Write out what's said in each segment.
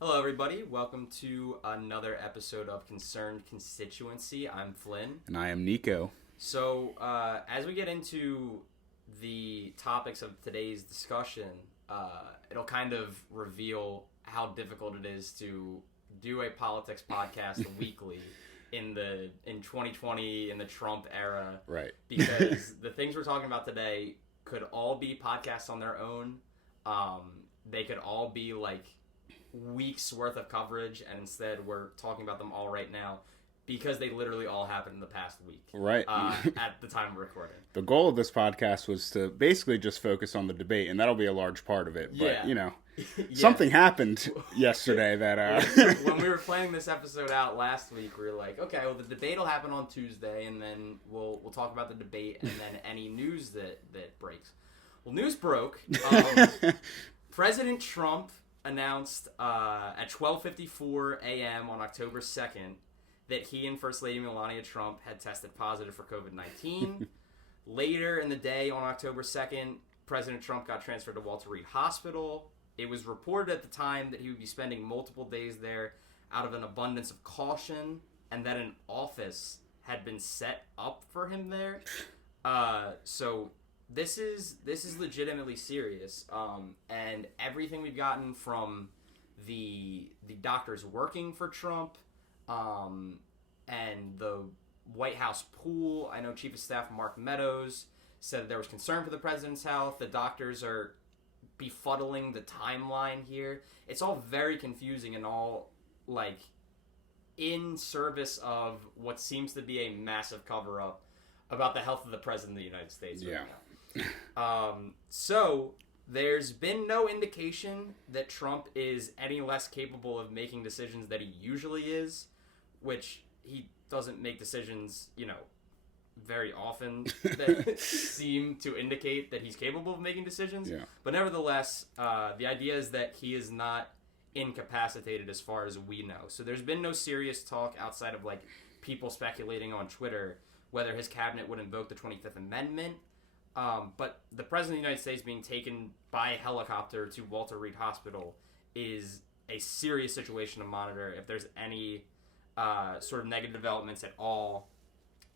Hello, everybody. Welcome to another episode of Concerned Constituency. I'm Flynn. And I am Nico. So, as we get into the topics of today's discussion, it'll kind of reveal how difficult it is to do a politics podcast weekly in 2020 in the Trump era. Right. Because the things we're talking about today could all be podcasts on their own. They could all be like weeks worth of coverage, and instead we're talking about them all right now because they literally all happened in the past week. Right. At the time we're recording. The goal of this podcast was to basically just focus on the debate, and that'll be a large part of it. But, Yeah. something happened yesterday that... When we were planning this episode out last week, we were like, okay, well, the debate will happen on Tuesday, and then we'll talk about the debate and then any news that breaks. Well, news broke. President Trump announced at 12:54 a.m. on October 2nd that he and First Lady Melania Trump had tested positive for COVID-19. Later in the day on October 2nd, President Trump got transferred to Walter Reed Hospital. It was reported at the time that he would be spending multiple days there out of an abundance of caution, and that an office had been set up for him there. So this is legitimately serious, and everything we've gotten from the doctors working for Trump, and the White House pool. I know Chief of Staff Mark Meadows said that there was concern for the president's health. The doctors are befuddling the timeline here. It's all very confusing and all like in service of what seems to be a massive cover-up about the health of the president of the United States right now. So there's been no indication that Trump is any less capable of making decisions that he usually is, which he doesn't make decisions, very often that seem to indicate that he's capable of making decisions. Yeah. But nevertheless, the idea is that he is not incapacitated as far as we know. So there's been no serious talk outside of like people speculating on Twitter whether his cabinet would invoke the 25th Amendment. But the President of the United States being taken by helicopter to Walter Reed Hospital is a serious situation to monitor if there's any sort of negative developments at all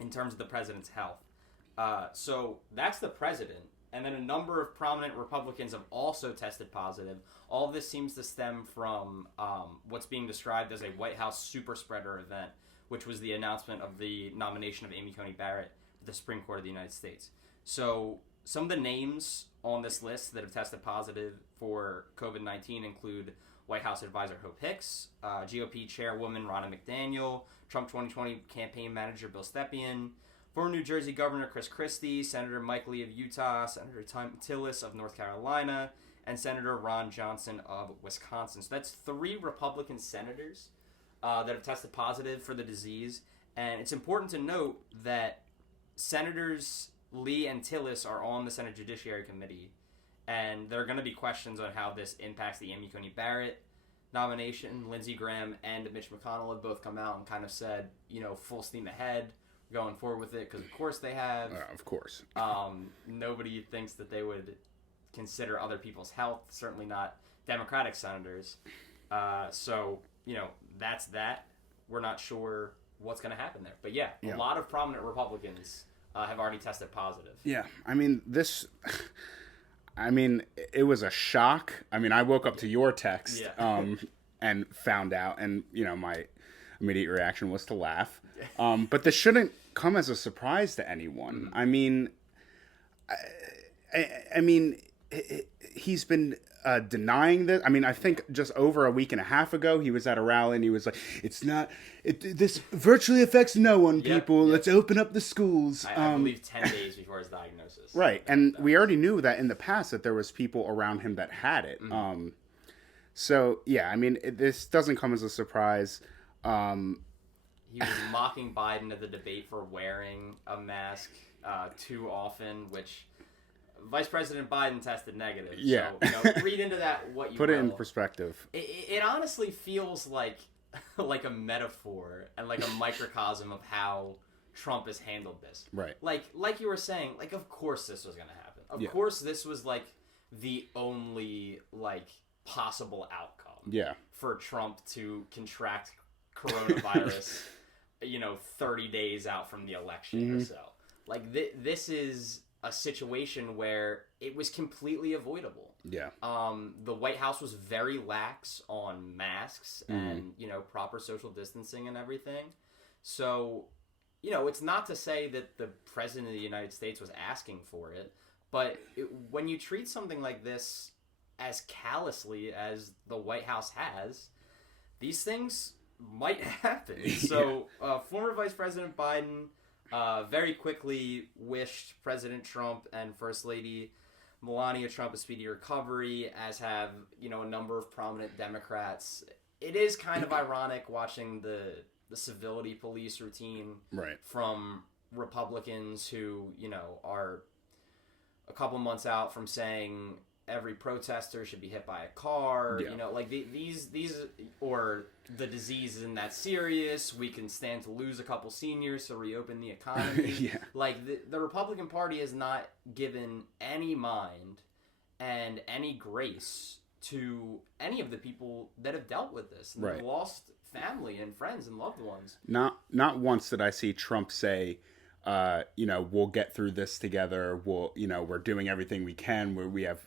in terms of the president's health. So that's the president. And then a number of prominent Republicans have also tested positive. All of this seems to stem from what's being described as a White House super spreader event, which was the announcement of the nomination of Amy Coney Barrett to the Supreme Court of the United States. So some of the names on this list that have tested positive for COVID-19 include White House advisor Hope Hicks, GOP chairwoman Ronna McDaniel, Trump 2020 campaign manager Bill Stepien, former New Jersey Governor Chris Christie, Senator Mike Lee of Utah, Senator Tom Tillis of North Carolina, and Senator Ron Johnson of Wisconsin. So that's 3 Republican senators that have tested positive for the disease. And it's important to note that Senators Lee and Tillis are on the Senate Judiciary Committee, and there are going to be questions on how this impacts the Amy Coney Barrett nomination. Lindsey Graham and Mitch McConnell have both come out and kind of said, full steam ahead, going forward with it, because of course they have. Of course. Nobody thinks that they would consider other people's health, certainly not Democratic senators. So, that's that. We're not sure what's going to happen there. But yeah, a lot of prominent Republicans have already tested positive. Yeah, it was a shock. I woke up to your text and found out, and, my immediate reaction was to laugh. But this shouldn't come as a surprise to anyone. He's been denying this. I think just over a week and a half ago, he was at a rally and he was like, this virtually affects no one, people. Let's open up the schools. I believe 10 days before his diagnosis. Right. And we already knew that in the past that there was people around him that had it. Mm-hmm. This doesn't come as a surprise. He was mocking Biden at the debate for wearing a mask too often, which Vice President Biden tested negative. Yeah. So, read into that what you Put will. it in perspective. It honestly feels like a metaphor and like a microcosm of how Trump has handled this. Right. Like you were saying, of course this was going to happen. Of course this was the only possible outcome. Yeah. For Trump to contract coronavirus, 30 days out from the election or so. Like, this is a situation where it was completely avoidable. Yeah. The White House was very lax on masks and, proper social distancing and everything. So, it's not to say that the President of the United States was asking for it, but when you treat something like this as callously as the White House has, these things might happen. So, former Vice President Biden very quickly wished President Trump and First Lady Melania Trump a speedy recovery, as have, a number of prominent Democrats. It is kind of ironic watching the civility police routine from Republicans who, are a couple months out from saying every protester should be hit by a car. These or the disease isn't that serious. We can stand to lose a couple seniors to reopen the economy. Like, the Republican Party has not given any mind and any grace to any of the people that have dealt with this and have lost family and friends and loved ones. Not once did I see Trump say, we'll get through this together. We'll, we're doing everything we can. Where we have,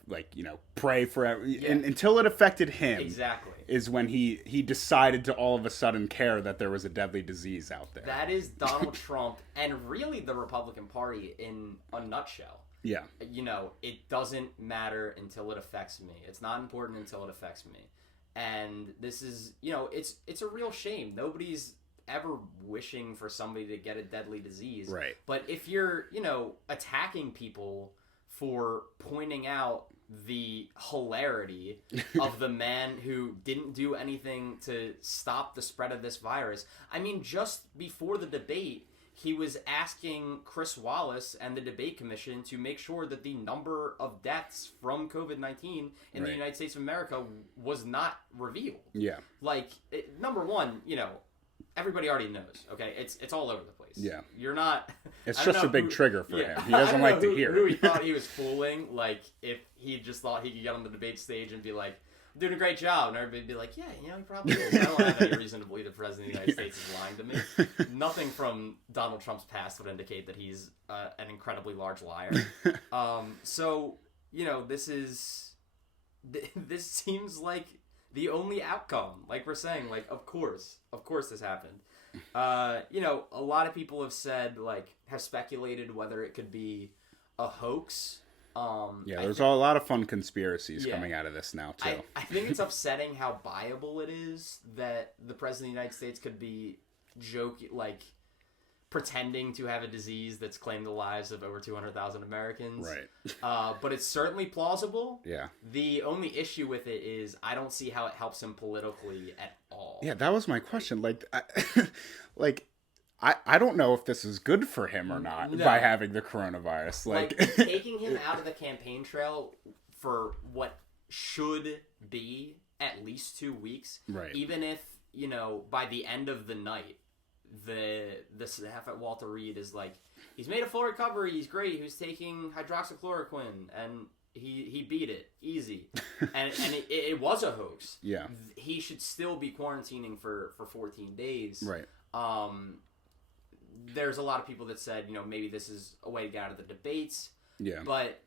pray for and until it affected him. Exactly. Is when he decided to all of a sudden care that there was a deadly disease out there. That is Donald Trump and really the Republican Party in a nutshell. Yeah. It doesn't matter until it affects me. It's not important until it affects me. And this is, it's a real shame. Nobody's ever wishing for somebody to get a deadly disease. Right. But if you're, attacking people for pointing out the hilarity of the man who didn't do anything to stop the spread of this virus. I mean, just before the debate, he was asking Chris Wallace and the debate commission to make sure that the number of deaths from COVID-19 in the United States of America was not revealed. Yeah. Like, number one, everybody already knows, okay? It's all over the place. Yeah. You're not... It's just a big trigger for him. He doesn't like to hear it. Who he thought he was fooling, like, if he just thought he could get on the debate stage and be like, I'm doing a great job, and everybody would be like, yeah, he probably is. I don't have any reason to believe the President of the United States is lying to me. Nothing from Donald Trump's past would indicate that he's an incredibly large liar. So, this seems like the only outcome. Like we're saying, like, of course this happened. A lot of people have said, have speculated whether it could be a hoax. There's a lot of fun conspiracies coming out of this now, too. I think it's upsetting how viable it is that the President of the United States could be pretending to have a disease that's claimed the lives of over 200,000 Americans. Right. But it's certainly plausible. Yeah. The only issue with it is I don't see how it helps him politically at all. Yeah, that was my question. I don't know if this is good for him or not by having the coronavirus. Taking him out of the campaign trail for what should be at least 2 weeks. Right. Even if, by the end of the night, the staff at Walter Reed is like, he's made a full recovery, he's great, he was taking hydroxychloroquine, and he beat it easy. and it was a hoax. Yeah. He should still be quarantining for 14 days. Right. There's a lot of people that said, maybe this is a way to get out of the debates. Yeah. But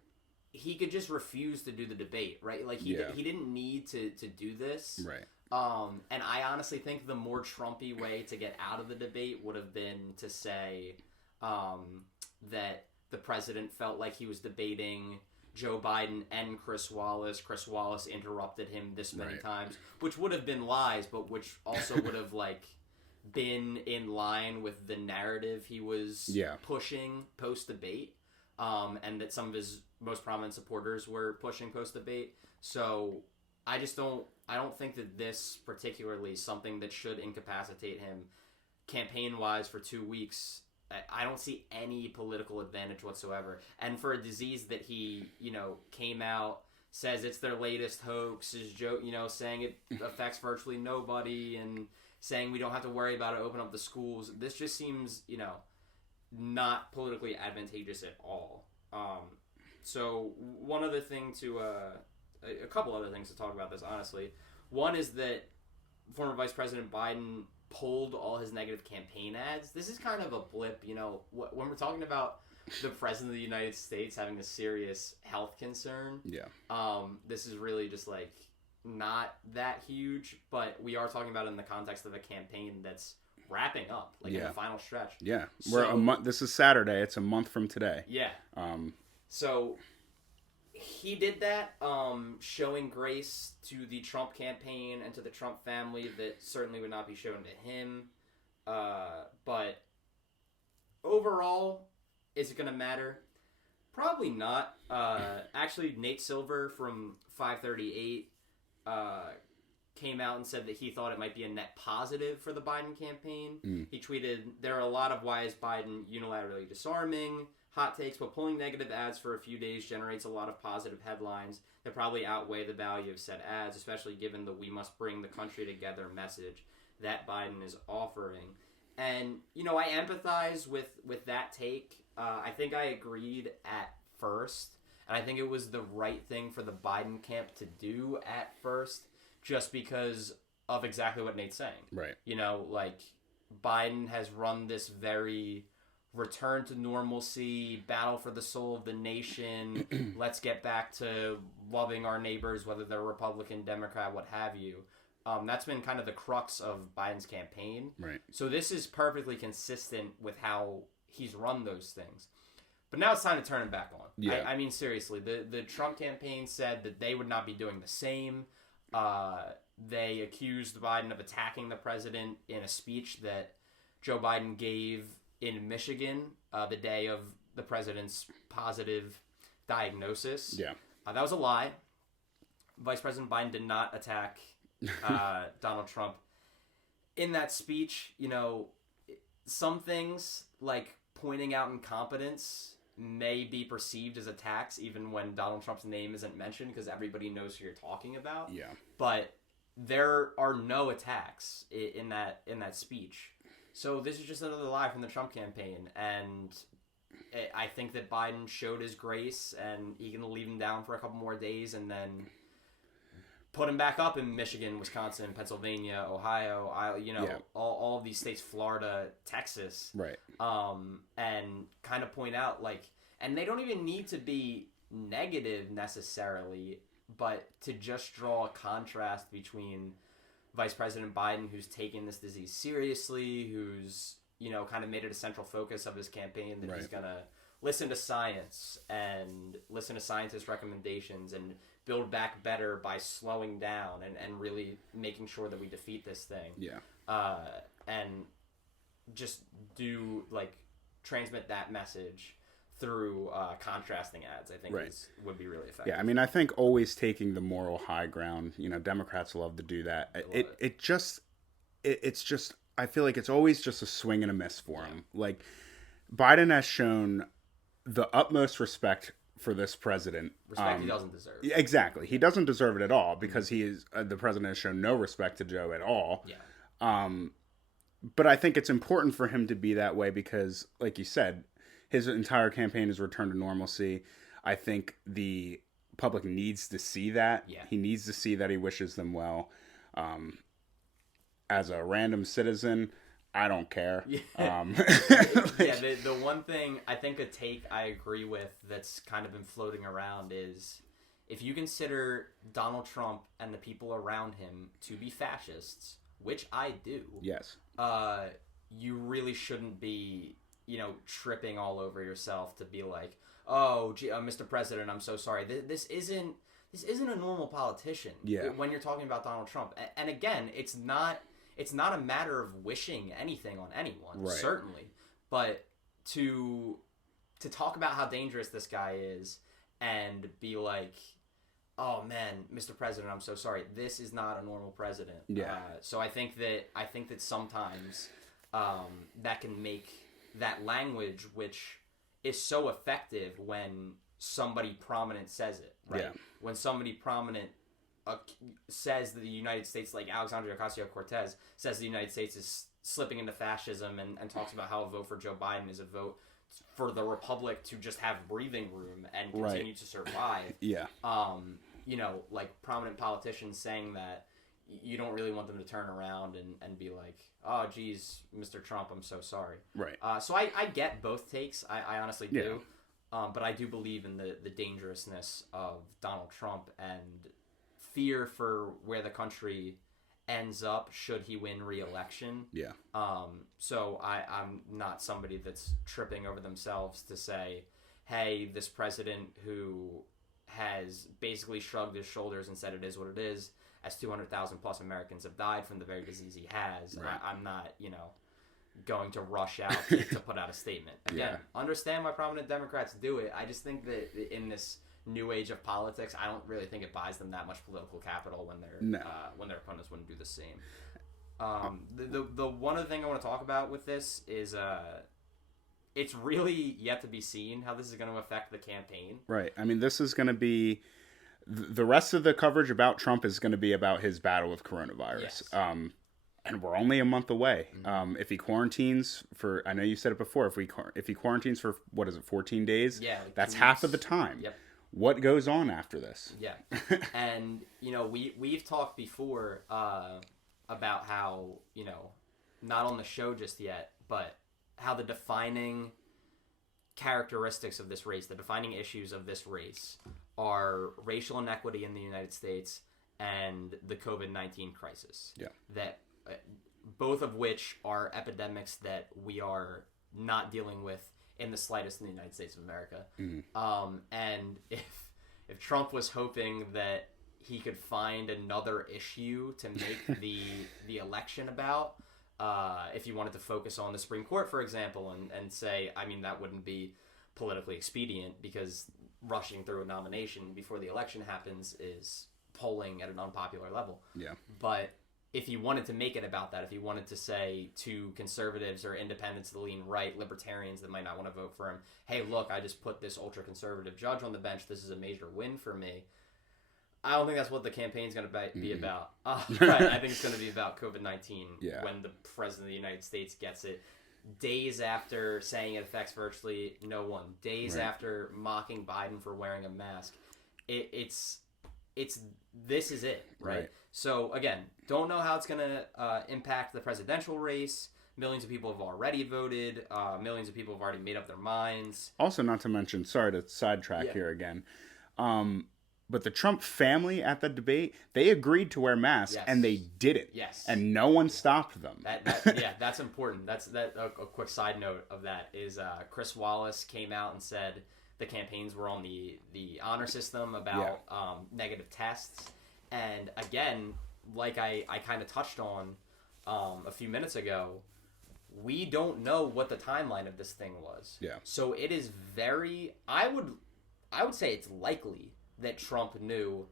he could just refuse to do the debate, right? Like, he didn't need to do this. Right. And I honestly think the more Trumpy way to get out of the debate would have been to say that the president felt like he was debating Joe Biden and Chris Wallace. Chris Wallace interrupted him this many times, which would have been lies, but which also would have, been in line with the narrative he was pushing post-debate, and that some of his most prominent supporters were pushing post-debate. So I don't think that this particularly is something that should incapacitate him campaign-wise for 2 weeks. I don't see any political advantage whatsoever. And for a disease that he, came out, says it's their latest hoax, is saying it affects virtually nobody, and saying we don't have to worry about it, open up the schools. This just seems, not politically advantageous at all. So one other thing a couple other things to talk about this, honestly. One is that former Vice President Biden pulled all his negative campaign ads. This is kind of a blip, you know, when we're talking about the President of the United States having a serious health concern. Yeah. This is really just like not that huge, but we are talking about it in the context of a campaign that's wrapping up, like in the final stretch. Yeah. We're a month. This is Saturday. It's a month from today. Yeah. So he did that, showing grace to the Trump campaign and to the Trump family that certainly would not be shown to him. But overall, is it going to matter? Probably not. Actually, Nate Silver from 538 came out and said that he thought it might be a net positive for the Biden campaign. He tweeted, "There are a lot of why is Biden unilaterally disarming hot takes, but pulling negative ads for a few days generates a lot of positive headlines that probably outweigh the value of said ads, especially given the we must bring the country together message that Biden is offering." And, you know, I empathize with that take. I think I agreed at first, and I think it was the right thing for the Biden camp to do at first, just because of exactly what Nate's saying. Right. You know, like, Biden has run this very return to normalcy, battle for the soul of the nation, let's get back to loving our neighbors, whether they're Republican, Democrat, what have you. That's been kind of the crux of Biden's campaign. Right. So this is perfectly consistent with how he's run those things. But now it's time to turn him back on. Yeah. I mean, seriously, the Trump campaign said that they would not be doing the same. They accused Biden of attacking the president in a speech that Joe Biden gave in Michigan the day of the president's positive diagnosis. Yeah. That was a lie. Vice President Biden did not attack Donald Trump. In that speech, you know, some things like pointing out incompetence may be perceived as attacks even when Donald Trump's name isn't mentioned because everybody knows who you're talking about. Yeah. But there are no attacks in that speech. So this is just another lie from the Trump campaign, and I think that Biden showed his grace, and he can leave him down for a couple more days and then put him back up in Michigan, Wisconsin, Pennsylvania, Ohio, all of these states, Florida, Texas. Right. And kind of point out, like, and they don't even need to be negative necessarily, but to just draw a contrast between Vice President Biden, who's taken this disease seriously, who's, you know, kind of made it a central focus of his campaign, that he's going to listen to science and listen to scientists' recommendations and build back better by slowing down and really making sure that we defeat this thing. Yeah. And just transmit that message through contrasting ads, I think would be really effective. Yeah, I mean, I think always taking the moral high ground, you know, Democrats love to do that. It's just, I feel like it's always just a swing and a miss for him. Like, Biden has shown the utmost respect for this president. Respect he doesn't deserve. Exactly. He doesn't deserve it at all because he is, the president has shown no respect to Joe at all. Yeah. But I think it's important for him to be that way because, like you said, his entire campaign has returned to normalcy. I think the public needs to see that. Yeah. He needs to see that he wishes them well. As a random citizen, I don't care. Yeah. The one thing, I think a take I agree with that's kind of been floating around is if you consider Donald Trump and the people around him to be fascists, which I do. Yes. You really shouldn't be, you know, tripping all over yourself to be like, oh, Mr. President, I'm so sorry. This isn't a normal politician. Yeah. When you're talking about Donald Trump, and again, it's not a matter of wishing anything on anyone, certainly, but to talk about how dangerous this guy is and be like, oh man, Mr. President, I'm so sorry. This is not a normal president. Yeah. So I think that sometimes that can make that language, which is so effective when somebody prominent says it, right? Yeah. When somebody prominent says that the United States, like Alexandria Ocasio-Cortez, says the United States is slipping into fascism and talks about how a vote for Joe Biden is a vote for the republic to just have breathing room and continue to survive. Yeah. You know, like prominent politicians saying that, you don't really want them to turn around and be like, oh, geez, Mr. Trump, I'm so sorry. Right. So I get both takes. I honestly do. But I do believe in the dangerousness of Donald Trump and fear for where the country ends up should he win re-election. Yeah. So I'm not somebody that's tripping over themselves to say, hey, this president who has basically shrugged his shoulders and said it is what it is, as 200,000 plus Americans have died from the very disease he has. Right. I'm not, going to rush out to put out a statement. Again, understand why prominent Democrats do it. I just think that in this new age of politics, I don't really think it buys them that much political capital when their opponents wouldn't do the same. The one other thing I want to talk about with this is it's really yet to be seen how this is going to affect the campaign. Right. I mean, this is going to be the rest of the coverage about Trump is going to be about his battle with coronavirus. Yes. And we're only a month away. Mm-hmm. If he quarantines for, I know you said it before, if he quarantines for, 14 days? Yeah. That's half of the time. Yep. What goes on after this? Yeah. And, we've talked before about how, not on the show just yet, but how the defining characteristics of this race, the defining issues of this race are racial inequity in the United States and the COVID-19 crisis. Yeah. That both of which are epidemics that we are not dealing with in the slightest in the United States of America. Mm-hmm. And if Trump was hoping that he could find another issue to make the election about, if you wanted to focus on the Supreme Court, for example, and say, I mean, that wouldn't be politically expedient because rushing through a nomination before the election happens is polling at an unpopular level. Yeah. But if you wanted to make it about that, if you wanted to say to conservatives or independents that lean right, libertarians that might not want to vote for him, hey, look, I just put this ultra-conservative judge on the bench. This is a major win for me. I don't think that's what the campaign's going to be about. Right. I think it's going to be about COVID-19 when the president of the United States gets it. Days after saying it affects virtually no one. Days after mocking Biden for wearing a mask. It's this is it, right? So, again, don't know how it's going to impact the presidential race. Millions of people have already voted. Millions of people have already made up their minds. Also, not to mention, sorry to sidetrack here again, but the Trump family at the debate, they agreed to wear masks, and they did it. Yes. And no one stopped them. That's important. A quick side note of that is Chris Wallace came out and said the campaigns were on the honor system about negative tests. And again, like I kind of touched on a few minutes ago, we don't know what the timeline of this thing was. Yeah. So it is very, I would say it's likely that Trump knew,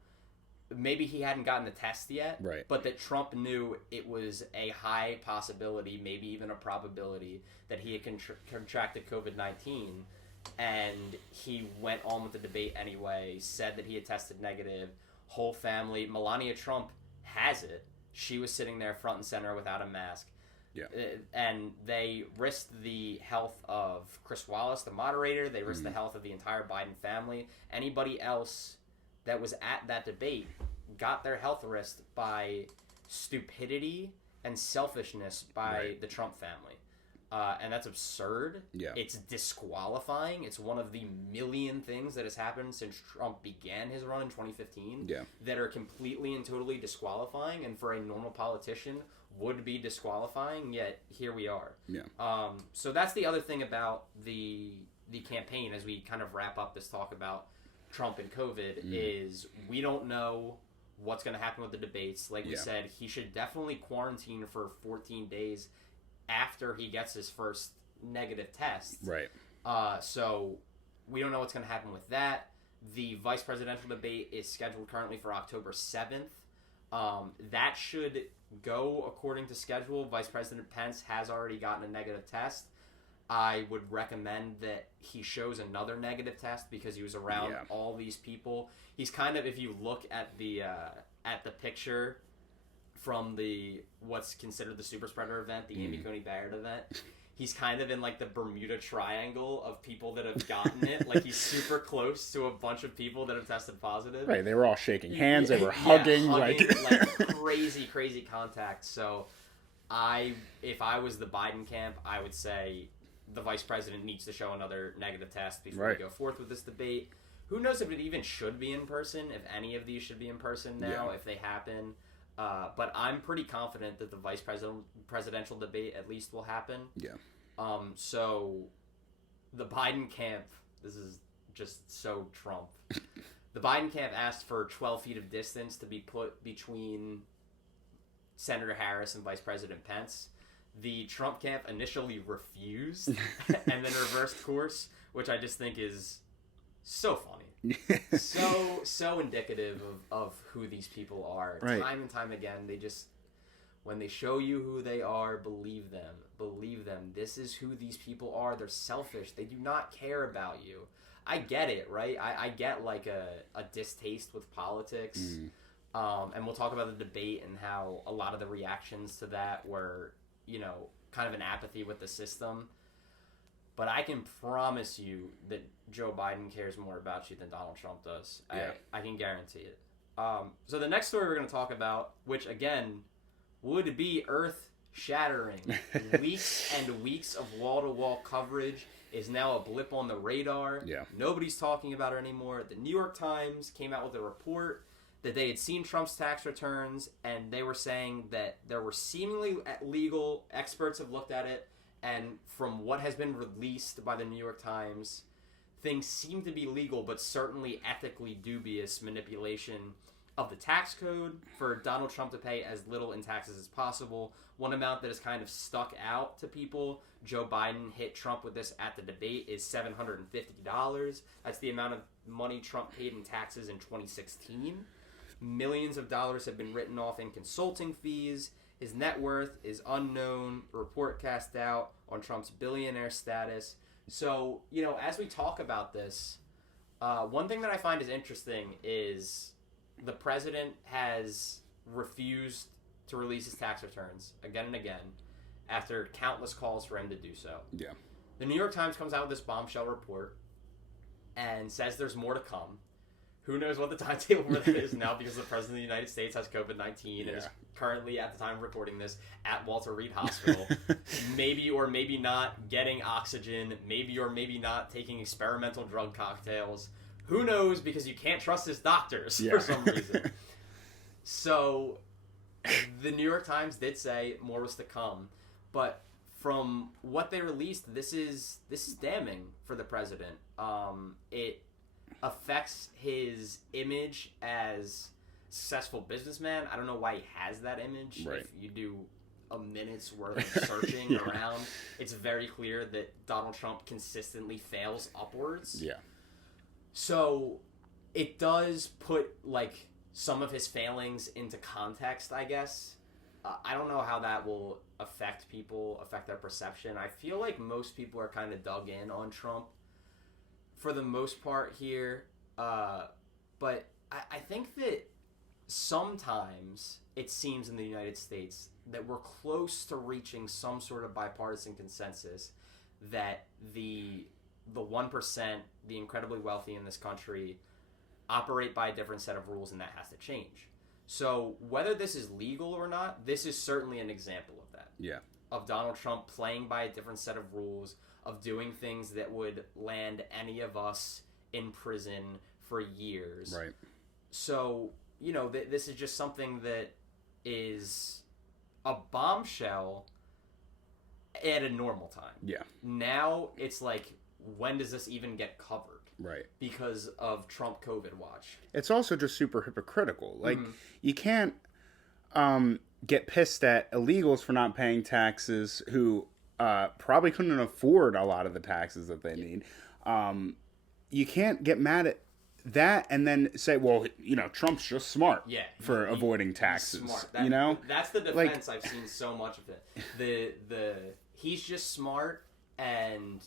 maybe he hadn't gotten the test yet, but that Trump knew it was a high possibility, maybe even a probability, that he had contracted COVID-19, and he went on with the debate anyway, said that he had tested negative, whole family, Melania Trump has it. She was sitting there front and center without a mask. Yeah. And they risked the health of Chris Wallace, the moderator. They risked the health of the entire Biden family. Anybody else that was at that debate got their health risked by stupidity and selfishness by the Trump family. And that's absurd. Yeah. It's disqualifying. It's one of the million things that has happened since Trump began his run in 2015 that are completely and totally disqualifying, and for a normal politician would be disqualifying, yet here we are. Yeah. So that's the other thing about the campaign as we kind of wrap up this talk about Trump and COVID is we don't know what's going to happen with the debates. Like we said, he should definitely quarantine for 14 days after he gets his first negative test. Right. So we don't know what's going to happen with that. The vice presidential debate is scheduled currently for October 7th. That should go according to schedule. Vice President Pence has already gotten a negative test. I would recommend that he shows another negative test because he was around all these people. He's kind of, if you look at the picture from what's considered the super spreader event, the Amy Coney Barrett event, he's kind of in like the Bermuda Triangle of people that have gotten it. Like he's super close to a bunch of people that have tested positive. Right, they were all shaking hands, they were hugging like crazy contact. So if I was the Biden camp, I would say the vice president needs to show another negative test before we go forth with this debate. Who knows if it even should be in person, if any of these should be in person now, if they happen. But I'm pretty confident that the presidential debate at least will happen. Yeah. So the Biden camp, this is just so Trump. The Biden camp asked for 12 feet of distance to be put between Senator Harris and Vice President Pence. The Trump camp initially refused and then reversed course, which I just think is so funny. so indicative of who these people are. Right. Time and time again, they just, when they show you who they are, believe them. Believe them. This is who these people are. They're selfish. They do not care about you. I get it, right? I get like a distaste with politics. And we'll talk about the debate and how a lot of the reactions to that were, kind of an apathy with the system. But I can promise you that Joe Biden cares more about you than Donald Trump does. Yeah. I can guarantee it. So the next story we're going to talk about, which again would be earth-shattering, weeks and weeks of wall-to-wall coverage, is now a blip on the radar. Yeah. Nobody's talking about it anymore. The New York Times came out with a report that they had seen Trump's tax returns, and they were saying that there were seemingly legal, experts have looked at it, and from what has been released by the New York Times, things seem to be legal, but certainly ethically dubious manipulation of the tax code for Donald Trump to pay as little in taxes as possible. One amount that has kind of stuck out to people, Joe Biden hit Trump with this at the debate, is $750. That's the amount of money Trump paid in taxes in 2016. Millions of dollars have been written off in consulting fees. His net worth is unknown. A report cast out on Trump's billionaire status. So, as we talk about this, one thing that I find is interesting is the president has refused to release his tax returns again and again after countless calls for him to do so. Yeah. The New York Times comes out with this bombshell report and says there's more to come. Who knows what the timetable for that is now, because the President of the United States has COVID-19 and is currently, at the time of recording this, at Walter Reed Hospital. Maybe or maybe not getting oxygen. Maybe or maybe not taking experimental drug cocktails. Who knows, because you can't trust his doctors for some reason. So the New York Times did say more was to come. But from what they released, this is damning for the president. It affects his image as successful businessman. I don't know why he has that image. Right. If you do a minute's worth of searching around, it's very clear that Donald Trump consistently fails upwards. Yeah. So it does put some of his failings into context, I guess. I don't know how that will affect their perception. I feel like most people are kind of dug in on Trump for the most part here, but I think that sometimes it seems in the United States that we're close to reaching some sort of bipartisan consensus that the 1%, the incredibly wealthy in this country, operate by a different set of rules, and that has to change. So whether this is legal or not, this is certainly an example of that. Yeah. Of Donald Trump playing by a different set of rules, of doing things that would land any of us in prison for years. Right. So, this is just something that is a bombshell at a normal time. Yeah. Now it's like, when does this even get covered? Right. Because of Trump COVID watch. It's also just super hypocritical. Like, you can't get pissed at illegals for not paying taxes who probably couldn't afford a lot of the taxes that they need. You can't get mad at that and then say, well, Trump's just smart for avoiding taxes. Smart. That's the defense I've seen so much of it. He's just smart, and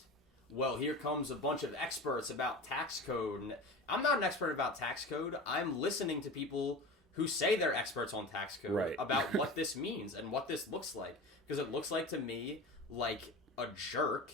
well, here comes a bunch of experts about tax code. And I'm not an expert about tax code. I'm listening to people who say they're experts on tax code about what this means and what this looks like. Because it looks like to me like a jerk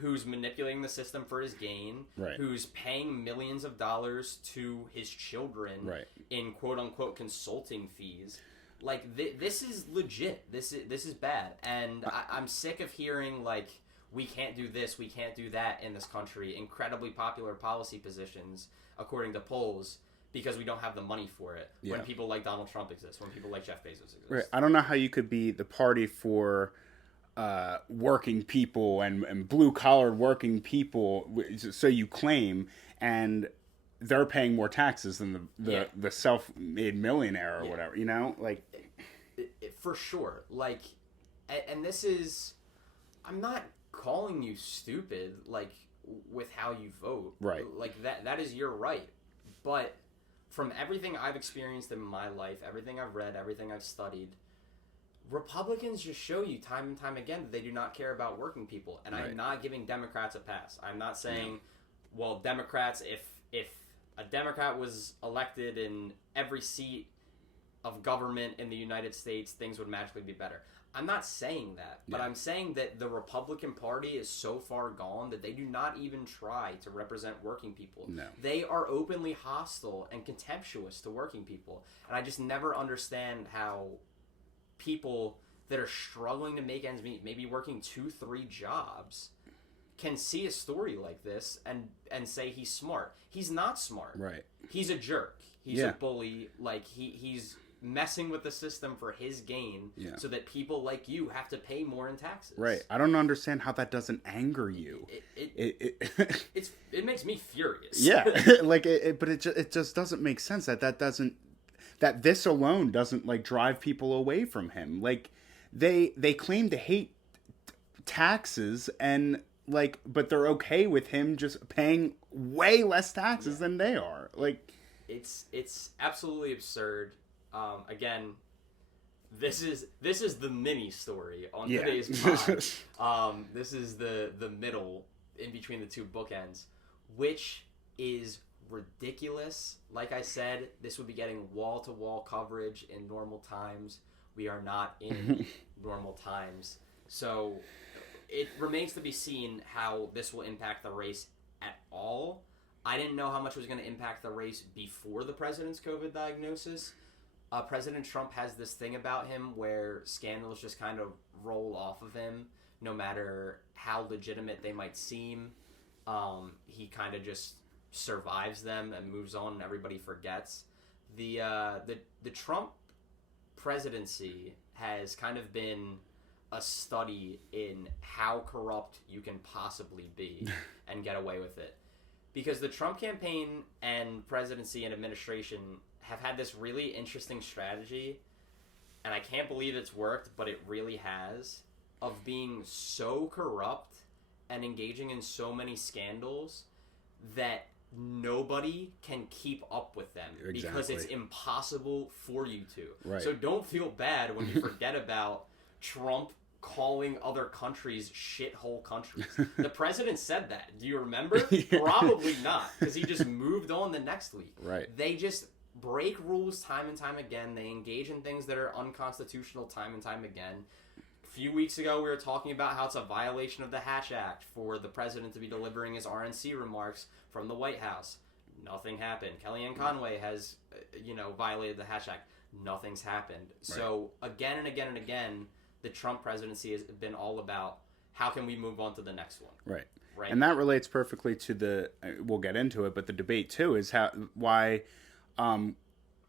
who's manipulating the system for his gain, right. who's paying millions of dollars to his children right. in quote-unquote consulting fees. Like, this is legit. This is bad. And I'm sick of hearing, like, we can't do this, we can't do that in this country. Incredibly popular policy positions, according to polls, because we don't have the money for it. Yeah. When people like Donald Trump exist, when people like Jeff Bezos exist. Right. I don't know how you could be the party for working people and blue-collar working people, so you claim, and they're paying more taxes than the self-made millionaire or whatever, you know? Like, for sure. Like, and this is, I'm not calling you stupid, like, with how you vote. Right. Like, that is your right. But from everything I've experienced in my life, everything I've read, everything I've studied, Republicans just show you time and time again that they do not care about working people. And right. I'm not giving Democrats a pass. I'm not saying, well, Democrats, if a Democrat was elected in every seat of government in the United States, things would magically be better. I'm not saying that, but I'm saying that the Republican Party is so far gone that they do not even try to represent working people. No. They are openly hostile and contemptuous to working people. And I just never understand how people that are struggling to make ends meet, maybe working 2-3 jobs, can see a story like this and say he's smart. He's not smart. Right. He's a jerk. He's a bully. Like, he's messing with the system for his gain so that people like you have to pay more in taxes. Right. I don't understand how that doesn't anger you. It makes me furious. Yeah. Like, but it just doesn't make sense that this alone doesn't, like, drive people away from him. Like, they claim to hate taxes and, like, but they're okay with him just paying way less taxes than they are. Like, it's absolutely absurd. Again, this is the mini story on today's pod. This is the middle in between the two bookends, which is ridiculous. Like I said, this would be getting wall-to-wall coverage in normal times. We are not in normal times. So it remains to be seen how this will impact the race at all. I didn't know how much it was going to impact the race before the president's COVID diagnosis. President Trump has this thing about him where scandals just kind of roll off of him, no matter how legitimate they might seem. He kind of just survives them and moves on, and everybody forgets. The Trump presidency has kind of been a study in how corrupt you can possibly be and get away with it. Because the Trump campaign and presidency and administration have had this really interesting strategy, and I can't believe it's worked, but it really has, of being so corrupt and engaging in so many scandals that nobody can keep up with them. Exactly. Because it's impossible for you to. Right. So don't feel bad when you forget about Trump calling other countries shithole countries. The president said that. Do you remember? Probably not, because he just moved on the next week. Right. They just break rules time and time again. They engage in things that are unconstitutional time and time again. A few weeks ago, we were talking about how it's a violation of the Hatch Act for the president to be delivering his RNC remarks from the White House. Nothing happened. Kellyanne Conway has, violated the Hatch Act. Nothing's happened. Right. So again and again and again, the Trump presidency has been all about how can we move on to the next one. Right. And that relates perfectly to we'll get into it, but the debate too is why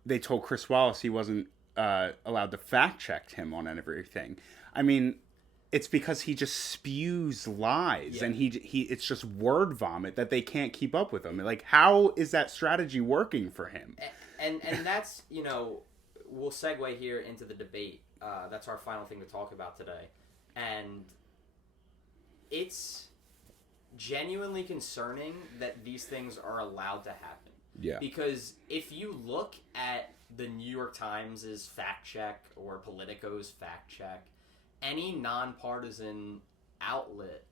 they told Chris Wallace he wasn't allowed to fact check him on everything. I mean, it's because he just spews lies and he it's just word vomit that they can't keep up with him. Like, how is that strategy working for him? And that's, we'll segue here into the debate. That's our final thing to talk about today. And it's genuinely concerning that these things are allowed to happen. Yeah. Because if you look at the New York Times' fact check or Politico's fact check, any nonpartisan outlet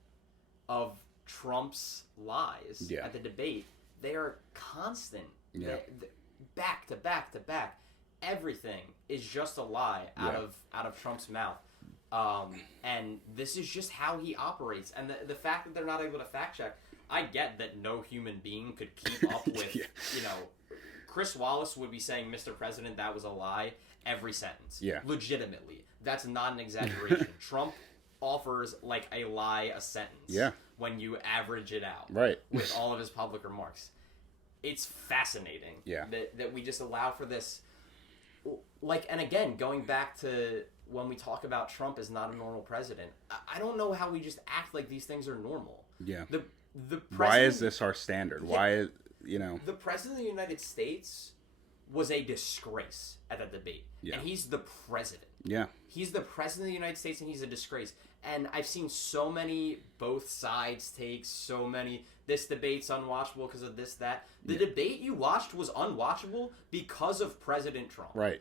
of Trump's lies at the debate, they are constant. Yeah. Back to back to back. Everything is just a lie out of Trump's mouth. And this is just how he operates. And the fact that they're not able to fact check, I get that no human being could keep up with, Chris Wallace would be saying, Mr. President, that was a lie, every sentence. Yeah. Legitimately. That's not an exaggeration. Trump offers like a lie a sentence when you average it out with all of his public remarks. It's fascinating that we just allow for this. Like, and again, going back to when we talk about Trump as not a normal president, I don't know how we just act like these things are normal. Yeah. The president, why is this our standard? Why is, The president of the United States was a disgrace at that debate. Yeah. And he's the president. Yeah. He's the president of the United States, and he's a disgrace. And I've seen so many both sides takes, so many, this debate's unwatchable because of this, that. The debate you watched was unwatchable because of President Trump. Right.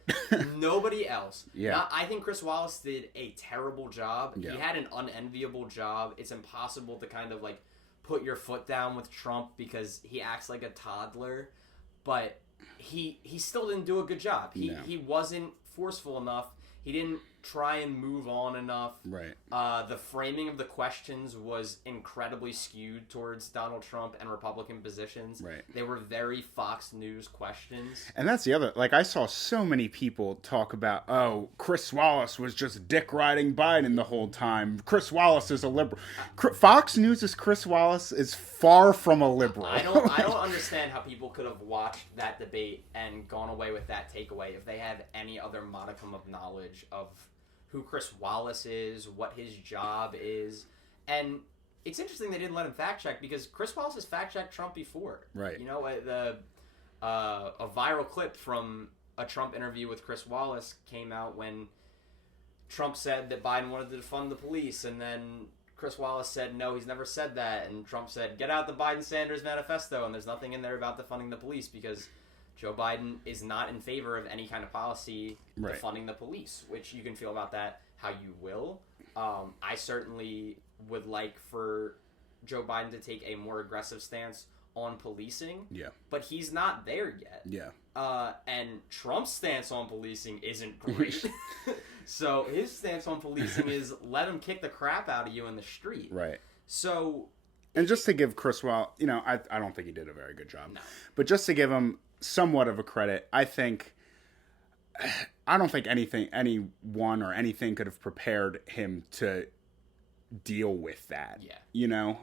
Nobody else. Yeah. I think Chris Wallace did a terrible job. Yeah. He had an unenviable job. It's impossible to kind of like put your foot down with Trump because he acts like a toddler. But he still didn't do a good job. He wasn't forceful enough. He didn't try and move on enough. Right. The framing of the questions was incredibly skewed towards Donald Trump and Republican positions. Right. They were very Fox News questions. And that's the other, like, I saw so many people talk about, oh, Chris Wallace was just dick riding Biden the whole time. Chris Wallace is a liberal. Fox News' Chris Wallace is far from a liberal. I don't understand how people could have watched that debate and gone away with that takeaway if they had any other modicum of knowledge of who Chris Wallace is, what his job is. And it's interesting they didn't let him fact check because Chris Wallace has fact checked Trump before. Right. A viral clip from a Trump interview with Chris Wallace came out when Trump said that Biden wanted to defund the police, and then Chris Wallace said, no, he's never said that. And Trump said, get out the Biden-Sanders manifesto, and there's nothing in there about defunding the police because Joe Biden is not in favor of any kind of policy defunding the police, which you can feel about that how you will. I certainly would like for Joe Biden to take a more aggressive stance on policing. Yeah. But he's not there yet. Yeah. And Trump's stance on policing isn't great. So his stance on policing is let him kick the crap out of you in the street. Right. So... And just to give Chris Wallace, I don't think he did a very good job. No. But just to give him somewhat of a credit, I don't think anyone or anything could have prepared him to deal with that. Yeah.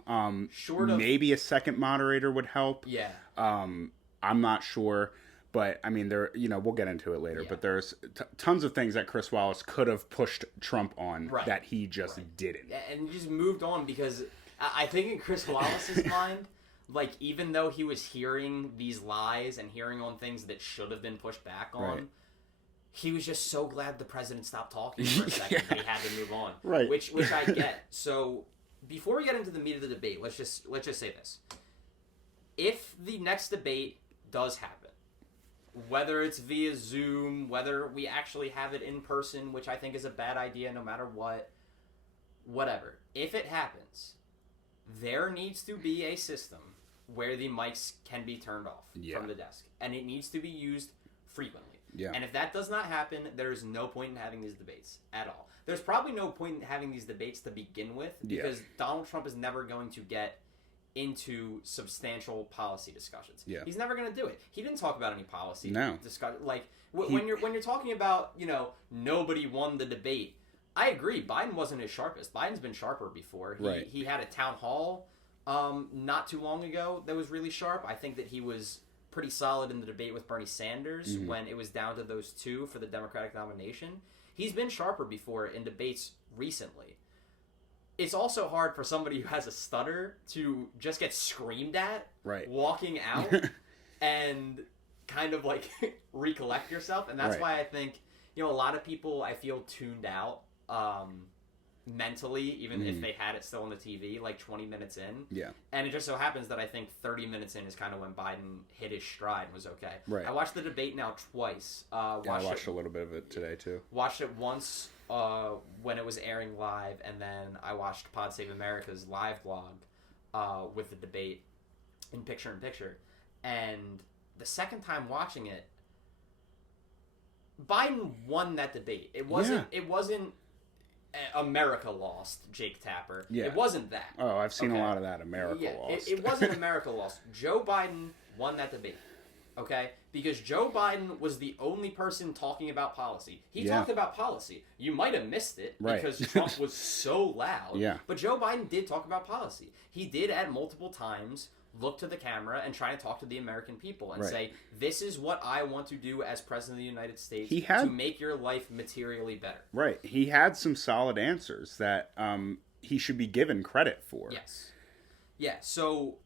Short of maybe a second moderator would help. Yeah. I'm not sure, but I mean, we'll get into it later. Yeah. But there's tons of things that Chris Wallace could have pushed Trump on that he just didn't. And just moved on because I think in Chris Wallace's mind, like, even though he was hearing these lies and hearing on things that should have been pushed back on, he was just so glad the president stopped talking for a second that he had to move on. Right. Which I get. So before we get into the meat of the debate, let's just say this. If the next debate does happen, whether it's via Zoom, whether we actually have it in person, which I think is a bad idea no matter what, whatever. If it happens, there needs to be a system where the mics can be turned off from the desk. And it needs to be used frequently. Yeah. And if that does not happen, there's no point in having these debates at all. There's probably no point in having these debates to begin with because Donald Trump is never going to get into substantial policy discussions. Yeah. He's never going to do it. He didn't talk about any policy discussion. Like when you're talking about, nobody won the debate. I agree. Biden wasn't his sharpest. Biden's been sharper before. He had a town hall not too long ago that was really sharp. I think that he was pretty solid in the debate with Bernie Sanders when it was down to those two for the Democratic nomination. He's been sharper before in debates recently. It's also hard for somebody who has a stutter to just get screamed at walking out and kind of like recollect yourself. And that's why I think, a lot of people I feel tuned out mentally, even if they had it still on the TV, like 20 minutes in. Yeah. And it just so happens that I think 30 minutes in is kind of when Biden hit his stride and was okay. Right. I watched the debate now twice. I watched a little bit of it today, too. Watched it once when it was airing live, and then I watched Pod Save America's live blog with the debate in picture-in-picture. And the second time watching it, Biden won that debate. It wasn't America lost Jake Tapper. Yeah. It wasn't that. Oh, I've seen a lot of that. America lost. It wasn't America lost. Joe Biden won that debate. Okay? Because Joe Biden was the only person talking about policy. He talked about policy. You might have missed it because Trump was so loud. Yeah. But Joe Biden did talk about policy. He did at multiple times look to the camera and try to talk to the American people and say, this is what I want to do as President of the United States to make your life materially better. Right. He had some solid answers that he should be given credit for. Yes. Yeah, so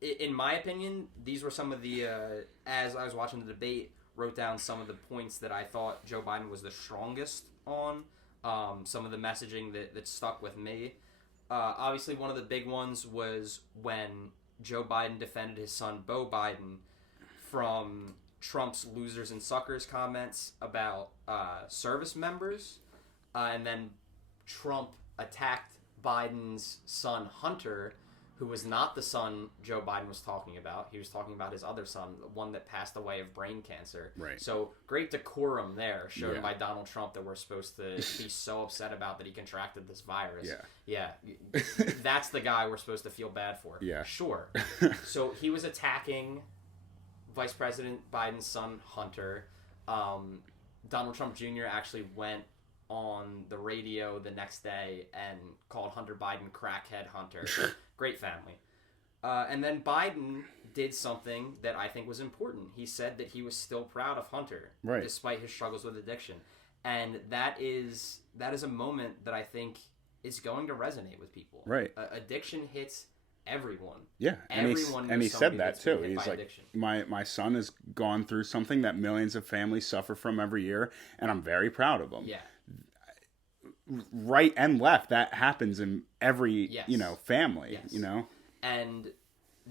in my opinion, these were some of the, as I was watching the debate, wrote down some of the points that I thought Joe Biden was the strongest on, some of the messaging that stuck with me. Obviously, one of the big ones was when Joe Biden defended his son, Beau Biden, from Trump's losers and suckers comments about service members. And then Trump attacked Biden's son, Hunter, who was not the son Joe Biden was talking about. He was talking about his other son, the one that passed away of brain cancer. Right. So great decorum there shown by Donald Trump that we're supposed to be so upset about that he contracted this virus. Yeah. That's the guy we're supposed to feel bad for. Yeah. Sure. So he was attacking Vice President Biden's son, Hunter. Donald Trump Jr. actually went on the radio the next day and called Hunter Biden crackhead Hunter. Great family. And then Biden did something that I think was important. He said that he was still proud of Hunter, despite his struggles with addiction. And that is a moment that I think is going to resonate with people. Right. Addiction hits everyone. Yeah, and he said that too. He's like, my son has gone through something that millions of families suffer from every year, and I'm very proud of him. Yeah. Right and left, that happens in every family. And